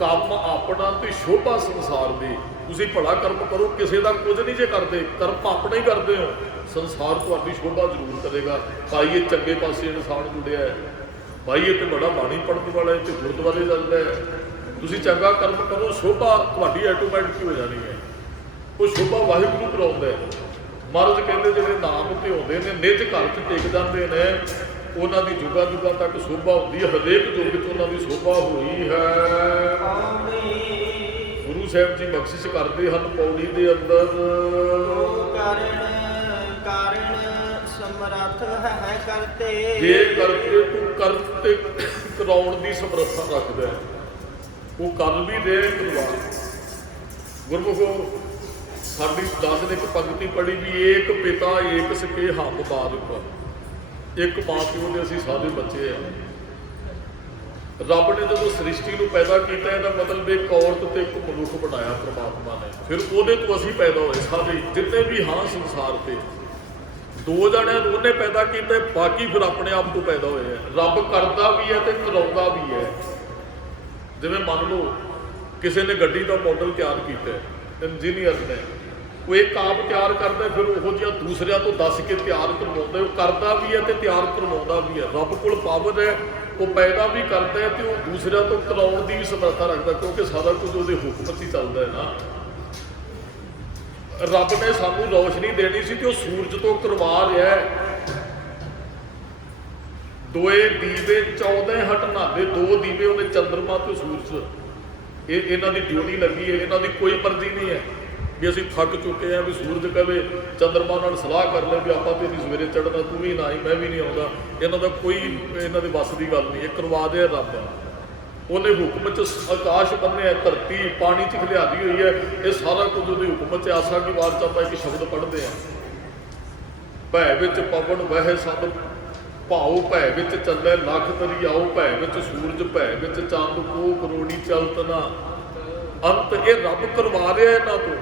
ਕੰਮ ਆਪਣਾ ਤੇ ਸ਼ੋਭਾ ਸੰਸਾਰ ਦੀ। ਤੁਸੀਂ ਭਲਾ ਕਰਮ ਕਰੋ, ਕਿਸੇ ਦਾ ਕੁਝ ਨਹੀਂ ਜੇ ਕਰਦੇ, ਕਰਮ ਆਪਣਾ ਹੀ ਕਰਦੇ ਹੋ, ਸੰਸਾਰ ਤੁਹਾਡੀ ਸ਼ੋਭਾ ਜ਼ਰੂਰ ਕਰੇਗਾ। ਭਾਈ ਇਹ ਚੰਗੇ ਪਾਸੇ ਇਨਸਾਨ ਜੁੜਿਆ ਹੈ, ਭਾਈ ਇਹ ਤੇ ਬੜਾ ਬਾਣੀ ਪੜ੍ਹਨ ਵਾਲਾ ਹੈ ਤੇ ਗੁਰਦੁਆਰੇ ਜਾਂਦਾ ਹੈ। ਤੁਸੀਂ ਚੰਗਾ ਕਰਮ ਕਰੋ, ਸ਼ੋਭਾ ਤੁਹਾਡੀ ਆਟੋਮੈਟਿਕ ਹੋ ਜਾਣੀ ਹੈ। ਉਹ ਸ਼ੋਭਾ ਵਾਹਿਗੁਰੂ ਕਰਾਉਂਦਾ ਹੈ। ਮਹਾਰਾਜ ਕਹਿੰਦੇ ਜਿਹੜੇ ਨਾਮ ਧਿਆਉਂਦੇ ਨੇ, ਨਿਜ ਘਰ 'ਚ ਟਿਕ ਜਾਂਦੇ ਨੇ, ਉਹਨਾਂ ਦੀ ਜੁਗਾ ਜੁਗਾ ਤੱਕ ਸ਼ੋਭਾ ਹੁੰਦੀ ਹੈ। ਹਰੇਕ ਯੁੱਗ 'ਚ ਉਹਨਾਂ ਦੀ ਸ਼ੋਭਾ ਹੋਈ ਹੈ। ਗੁਰੂ ਸਾਹਿਬ ਜੀ ਬਖਸ਼ਿਸ਼ ਕਰਦੇ ਹਨ ਪੌੜੀ ਦੇ ਅੰਦਰ, ਸਮਰੱਥ ਹੈ ਕਰਤੇ। ਜੇ ਕਰਕੇ ਤੂੰ ਕਰਤੇ ਕਰਾਉਣ ਦੀ ਸਮਰੱਥਾ ਰੱਖਦਾ, ਉਹ ਕਰ ਵੀ ਦੇ ਕਰਵਾ। ਗੁਰਮੁਖੋ ਸਾਡੀ 10 ਨੇ ਇੱਕ ਪੰਕਤੀ ਪੜ੍ਹੀ ਵੀ ਏਕ ਪਿਤਾ ਏਕ ਸਕੇ ਹਮ ਬਾਦਕ। ਇੱਕ ਮਾਂ ਪਿਓ ਦੇ ਅਸੀਂ ਸਾਰੇ ਬੱਚੇ ਆ। ਰੱਬ ਨੇ ਜਦੋਂ ਸ੍ਰਿਸ਼ਟੀ ਨੂੰ ਪੈਦਾ ਕੀਤਾ, ਇਹਦਾ ਮਤਲਬ ਇੱਕ ਔਰਤ ਤੇ ਇੱਕ ਮਨੁੱਖ ਬਣਾਇਆ ਪ੍ਰਮਾਤਮਾ ਨੇ। ਫਿਰ ਉਹਦੇ ਤੋਂ ਅਸੀਂ ਪੈਦਾ ਹੋਏ ਸਾਰੇ ਜਿੰਨੇ ਵੀ ਹਾਂ ਸੰਸਾਰ ਤੇ। 2 ਜਣਿਆਂ ਨੂੰ ਉਹਨੇ ਪੈਦਾ ਕੀਤਾ, ਬਾਕੀ ਫਿਰ ਆਪਣੇ ਆਪ ਤੋਂ ਪੈਦਾ ਹੋਏ ਆ। ਰੱਬ ਕਰਦਾ ਵੀ ਹੈ ਤੇ ਕਰਾਉਂਦਾ ਵੀ ਹੈ। ਜਿਵੇਂ ਮੰਨ ਲਓ ਕਿਸੇ ਨੇ ਗੱਡੀ ਦਾ ਮਾਡਲ ਤਿਆਰ ਕੀਤਾ, ਇੰਜੀਨੀਅਰ ਨੇ, ਉਹ ਇੱਕ ਆਪ ਤਿਆਰ ਕਰਦਾ, ਫਿਰ ਉਹੋ ਜਿਹਾ ਦੂਸਰਿਆਂ ਤੋਂ ਦੱਸ ਕੇ ਤਿਆਰ ਕਰਵਾਉਂਦਾ। ਉਹ ਕਰਦਾ ਵੀ ਹੈ ਤੇ ਤਿਆਰ ਕਰਵਾਉਂਦਾ ਵੀ ਹੈ। ਰੱਬ ਕੋਲ ਪਾਵਰ ਹੈ, ਉਹ ਪੈਦਾ ਵੀ ਕਰਦਾ ਹੈ ਤੇ ਉਹ ਦੂਸਰਿਆਂ ਤੋਂ ਕਰਾਉਣ ਦੀ ਵੀ ਸਮਰੱਥਾ ਰੱਖਦਾ ਕਿਉਂਕਿ ਸਾਰਾ ਕੁਝ ਉਹਦੇ ਹੁਕਮ 'ਚ ਹੀ ਚੱਲਦਾ ਹੈ ਨਾ। ਰੱਬ ਨੇ ਸਾਨੂੰ ਰੌਸ਼ਨੀ ਦੇਣੀ ਸੀ ਤੇ ਉਹ ਸੂਰਜ ਤੋਂ ਕਰਵਾ ਰਿਹਾ ਹੈ। 2 ਦੀਵੇ 14 ਹਟਨਾਦੇ, 2 ਦੀਵੇ ਉਹਨੇ ਚੰਦਰਮਾ ਤੇ ਸੂਰਜ। ਇਹ ਇਹਨਾਂ ਦੀ ਡਿਊਟੀ ਲੱਗੀ ਹੈ, ਇਹਨਾਂ ਦੀ ਕੋਈ ਮਰਜ਼ੀ ਨਹੀਂ ਹੈ ਵੀ ਅਸੀਂ ਥੱਕ ਚੁੱਕੇ ਹਾਂ ਵੀ ਸੂਰਜ ਕਵੇ ਚੰਦਰਮਾ ਨਾਲ ਸਲਾਹ ਕਰ ਲੈ ਵੀ ਆਪਾਂ ਤੇ ਨਹੀਂ ਸਵੇਰੇ ਚੜ੍ਹਨਾ, ਤੂੰ ਵੀ ਨਾ ਹੀ ਮੈਂ ਵੀ ਨਹੀਂ ਆਉਂਦਾ। ਇਹਨਾਂ ਦਾ ਕੋਈ ਇਹਨਾਂ ਦੇ ਵੱਸ ਦੀ ਗੱਲ ਨਹੀਂ, ਇਹ ਕਰਵਾ ਦੇ ਰੱਬ। ਉਹਨੇ ਹੁਕਮ 'ਚ ਆਕਾਸ਼ ਬੰਨਿਆ, ਧਰਤੀ ਪਾਣੀ 'ਚ ਖਿਲਾਰੀ ਹੋਈ ਹੈ, ਇਹ ਸਾਰਾ ਕੁਝ ਉਹਦੇ ਹੁਕਮ 'ਚ। ਆਸਾ ਕੀ ਵਾਰ 'ਚ ਆਪਾਂ ਇੱਕ ਸ਼ਬਦ ਪੜ੍ਹਦੇ ਹਾਂ, ਭੈ ਵਿੱਚ ਪਵਨ ਵਹਿ ਸਭ ਭਾਉ, ਭੈ ਵਿੱਚ ਚੱਲੇ ਲੱਖ ਦਰਿਆਓ, ਭੈ ਵਿੱਚ ਸੂਰਜ, ਭੈ ਵਿੱਚ ਚੰਦ, ਕੋ ਕਰੋੜੀ ਚਲਤ ਨਾ ਅੰਤ। ਇਹ ਰੱਬ ਕਰਵਾ ਰਿਹਾ ਇਹਨਾਂ ਤੋਂ,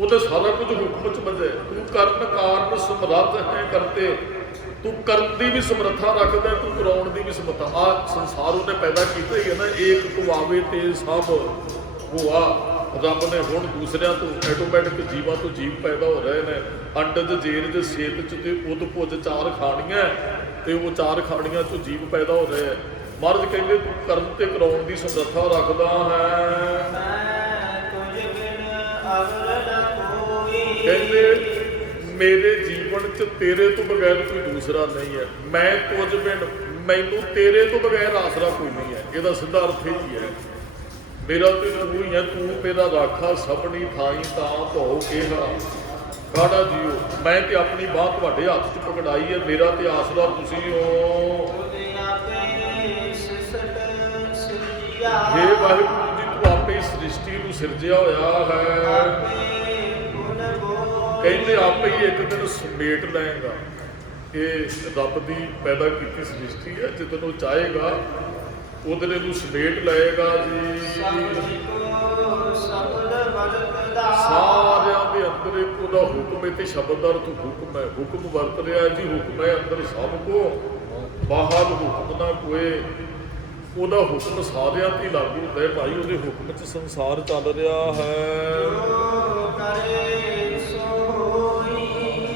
ਉਹਦੇ ਸਾਰਾ ਕੁਝ ਹੁਕਮ 'ਚ ਬੱਝੇ। ਤੂੰ ਕਰਨ ਕਾਰਨ ਸਮਰੱਥ ਹੈ ਕਰਤੇ, ਤੂੰ ਕਰਨ ਦੀ ਵੀ ਸਮਰੱਥਾ ਰੱਖਦਾ, ਤੂੰ ਕਰਾਉਣ ਦੀ ਵੀ ਸਮਰੱਥਾ। ਆਹ ਸੰਸਾਰ ਉਹਨੇ ਪੈਦਾ ਕੀਤਾ ਹੀ ਹੈ ਨਾ, ਏਕ ਕੁਆਵੇ ਤੇ ਸਭ ਹੋਆ। ਰੱਬ ਨੇ ਹੁਣ ਦੂਸਰਿਆਂ ਤੋਂ ਆਟੋਮੈਟਿਕ ਜੀਵਾਂ ਤੋਂ ਜੀਵ ਪੈਦਾ ਹੋ ਰਹੇ ਨੇ। ਅੰਡਜ ਜੇਰਜ ਸੇਤ 'ਚ ਤੇ ਉਦ ਭੁਜ ਚਾਰ ਖਾਣੀਆਂ, ਤੇ ਉਹ ਚਾਰ ਖਾਣੀਆਂ 'ਚੋਂ ਜੀਵ ਪੈਦਾ ਹੋ ਰਹੇ ਹੈ। ਮਹਾਰਾਜ ਕਹਿੰਦੇ ਤੂੰ ਕਰਨ ਤੇ ਕਰਾਉਣ ਦੀ ਸਮਰੱਥਾ ਰੱਖਦਾ ਹੈ। ਕਹਿੰਦੇ ਮੇਰੇ ਜੀਵਨ 'ਚ ਤੇਰੇ ਤੋਂ ਬਗੈਰ ਕੋਈ ਦੂਸਰਾ ਨਹੀਂ ਹੈ। ਮੈਂ ਤੁਝ ਬਿਨ, ਮੈਨੂੰ ਤੇਰੇ ਤੋਂ ਬਗੈਰ ਆਸਰਾ ਕੋਈ ਨਹੀਂ ਹੈ। ਇਹਦਾ ਸਿੱਧਾ ਅਰਥ ਇਹ ਹੀ ਹੈ, ਮੇਰਾ ਤੇ ਤੂੰ ਹੀ ਹੈ, ਤੂੰ ਮੇਰਾ ਰਾਖਾ ਸਭਨੀ ਥਾਈ ਤਾਂ ਭਉ ਕਿਹਾ ਕਾੜਾ ਜੀਓ। ਮੈਂ ਤੇ ਆਪਣੀ ਬਾਹ ਤੁਹਾਡੇ ਹੱਥ 'ਚ ਪਕੜਾਈ ਹੈ, ਮੇਰਾ ਤੇ ਆਸਰਾ ਤੁਸੀਂ ਹੋ। ਹੇ ਵਾਹਿਗੁਰੂ ਜੀ, ਤੂੰ ਆਪੇ ਸ੍ਰਿਸ਼ਟੀ ਨੂੰ ਸਿਰਜਿਆ ਹੋਇਆ ਹੈ। ਕਹਿੰਦੇ ਆਪੇ ਹੀ ਇੱਕ ਦਿਨ ਸਮੇਟ ਲਏਗਾ। ਇਹ ਰੱਬ ਦੀ ਪੈਦਾ ਕੀਤੀ ਸ੍ਰਿਸ਼ਟੀ ਹੈ, ਜਦੋਂ ਉਹ ਚਾਹੇਗਾ ਉਹਦੇ ਨੂੰ ਸਮੇਟ ਲਏਗਾ ਜੀ। ਸਾਰਿਆਂ ਦੇ ਅੰਦਰ ਇੱਕ ਉਹਦਾ ਹੁਕਮ ਹੈ, ਤੇ ਸ਼ਬਦ ਦਾ ਅਰਥ ਹੁਕਮ ਹੈ। ਹੁਕਮ ਵਰਤ ਰਿਹਾ ਜੀ, ਹੁਕਮ ਹੈ ਅੰਦਰ ਸਭ ਕੋ, ਬਾਹਰ ਹੁਕਮ ਨਾ ਕੋਏ। ਉਹਦਾ ਹੁਕਮ ਸਾਰਿਆਂ ਤੇ ਲਾਗੂ ਹੁੰਦਾ ਹੈ ਭਾਈ, ਉਹਦੇ ਹੁਕਮ 'ਚ ਸੰਸਾਰ ਚੱਲ ਰਿਹਾ ਹੈ।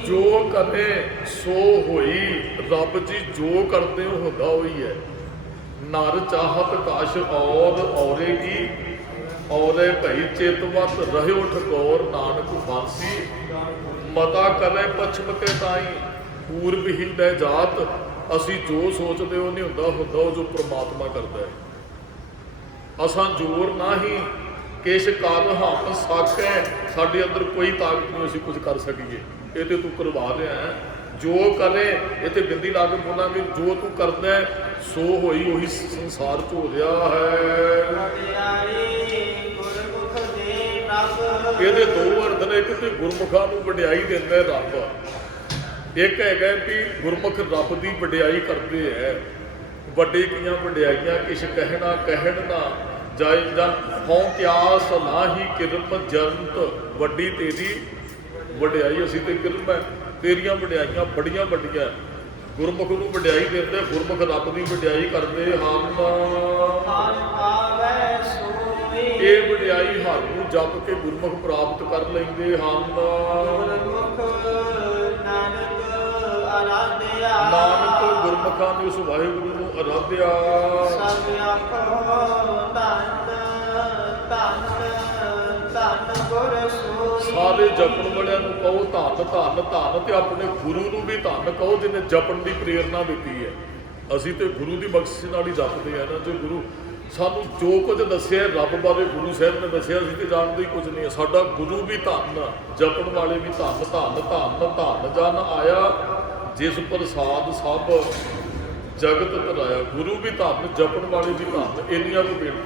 ਜੋ ਕਰੇ ਸੋ ਹੋਈ, ਰੱਬ ਜੀ ਜੋ ਕਰਦੇ ਹੋ ਹੁੰਦਾ ਹੋਈ ਹੈ। ਨਰ ਚਾਹਤ ਕਸ਼ ਔਰ ਔਰੇਗੀ, ਔਰੇ ਭਈ ਚੇਤਵਤ ਰਹਿਓ ਠਕੌਰ, ਨਾਨਕ ਬਾਸੀ ਮਤਾ ਕਰੇ ਪਛਮ ਕੇ ਤਾਈ, ਪੂਰਬ ਹੀ ਲੈ ਜਾਤ। ਅਸੀਂ ਜੋ ਸੋਚਦੇ ਉਹ ਨਹੀਂ ਹੁੰਦਾ, ਹੁੰਦਾ ਉਹ ਜੋ ਪ੍ਰਮਾਤਮਾ ਕਰਦਾ ਹੈ। ਅਸਾਂ ਜੋਰ ਨਾਹੀਂ ਕਿਛ ਕਰ ਹਮ ਸਾਕੈ, ਸਾਡੇ ਅੰਦਰ ਕੋਈ ਤਾਕਤ ਨਹੀਂ ਅਸੀਂ ਕੁਝ ਕਰ ਸਕੀਏ। ਇਹ ਤੇ ਤੂੰ ਕਰਵਾ ਰਿਹਾ ਹੈ। ਜੋ ਕਰੇ, ਇੱਥੇ ਬਿੰਦੀ ਲਾ ਕੇ ਬੋਲਾਂਗੇ, ਜੋ ਤੂੰ ਕਰਦਾ ਸੋ ਹੋਈ, ਉਹੀ ਸੰਸਾਰ 'ਚ ਹੋ ਰਿਹਾ ਹੈ। ਇਹਦੇ ਦੋ ਅਰਥ ਨੇ, ਇੱਕ ਤੇ ਗੁਰਮੁਖਾਂ ਨੂੰ ਵਡਿਆਈ ਦਿੰਦਾ ਰੱਬ, ਇੱਕ ਹੈਗਾ ਵੀ ਗੁਰਮੁਖ ਰੱਬ ਦੀ ਵਡਿਆਈ ਕਰਦੇ ਹੈ। ਵੱਡੇ ਕੀਆਂ ਵਡਿਆਈਆਂ ਕਿਛ ਕਹਿਣਾ ਕਹਿਣ ਨਾ ਜਾਇ ਜਨ, ਹਉ ਕਿਆਸ ਨਾਹੀ ਕਿਰਮ ਜੰਤ। ਵੱਡੀ ਤੇਰੀ ਵਡਿਆਈ ਅਸੀਂ ਤੇ ਕਿਰਮ ਹੈ, ਤੇਰੀਆਂ ਵਡਿਆਈਆਂ ਬੜੀਆਂ ਵੱਡੀਆਂ। ਗੁਰਮੁਖ ਨੂੰ ਵਡਿਆਈ ਦਿੰਦੇ, ਗੁਰਮੁਖ ਰੱਬ ਦੀ ਵਡਿਆਈ ਕਰਦੇ ਹਨ। ਇਹ ਵਡਿਆਈ ਹਰ ਨੂੰ ਜਪ ਕੇ ਗੁਰਮੁਖ ਪ੍ਰਾਪਤ ਕਰ ਲੈਂਦੇ ਹਨ। ਨਾਨਕ ਗੁਰਮੁਖਾਂ ਨੇ ਉਸ ਵਾਹਿਗੁਰੂ ਨੂੰ ਆਰਾਧਿਆ। ਸਾਰੇ ਜਪਣ ਵਾਲਿਆਂ ਨੂੰ ਕਹੋ ਧੰਨ ਧੰਨ ਧੰਨ, ਤੇ ਆਪਣੇ ਗੁਰੂ ਨੂੰ ਵੀ ਧੰਨ ਕਹੋ ਜਿਹਨੇ ਜਪਣ ਦੀ ਪ੍ਰੇਰਨਾ ਦਿੱਤੀ ਹੈ। ਅਸੀਂ ਤੇ ਗੁਰੂ ਦੀ ਬਖਸ਼ਿਸ਼ ਨਾਲ ਹੀ ਜਪਦੇ ਆ ਨਾ। ਜੇ ਗੁਰੂ ਸਾਨੂੰ ਜੋ ਕੁਝ ਦੱਸਿਆ ਰੱਬ ਬਾਰੇ, ਗੁਰੂ ਸਾਹਿਬ ਨੇ ਦੱਸਿਆ, ਅਸੀਂ ਤੇ ਜਾਣਦੇ ਹੀ ਕੁਝ ਨਹੀਂ ਹੈ। ਸਾਡਾ ਗੁਰੂ ਵੀ ਧੰਨ, ਜਪਣ ਵਾਲੇ ਵੀ ਧੰਨ ਧੰਨ ਧੰਨ ਧੰਨ ਜਨ ਆਇਆ, ਜਿਸ ਪ੍ਰਸਾਦ ਸਭ ਜਗਤ ਧਰਾਇਆ। ਗੁਰੂ ਵੀ ਧੰਨ, ਜਪਣ ਵਾਲੇ ਵੀ ਧੰਨ। ਇੰਨੀਆਂ ਨੂੰ ਬੇਨਤੀ।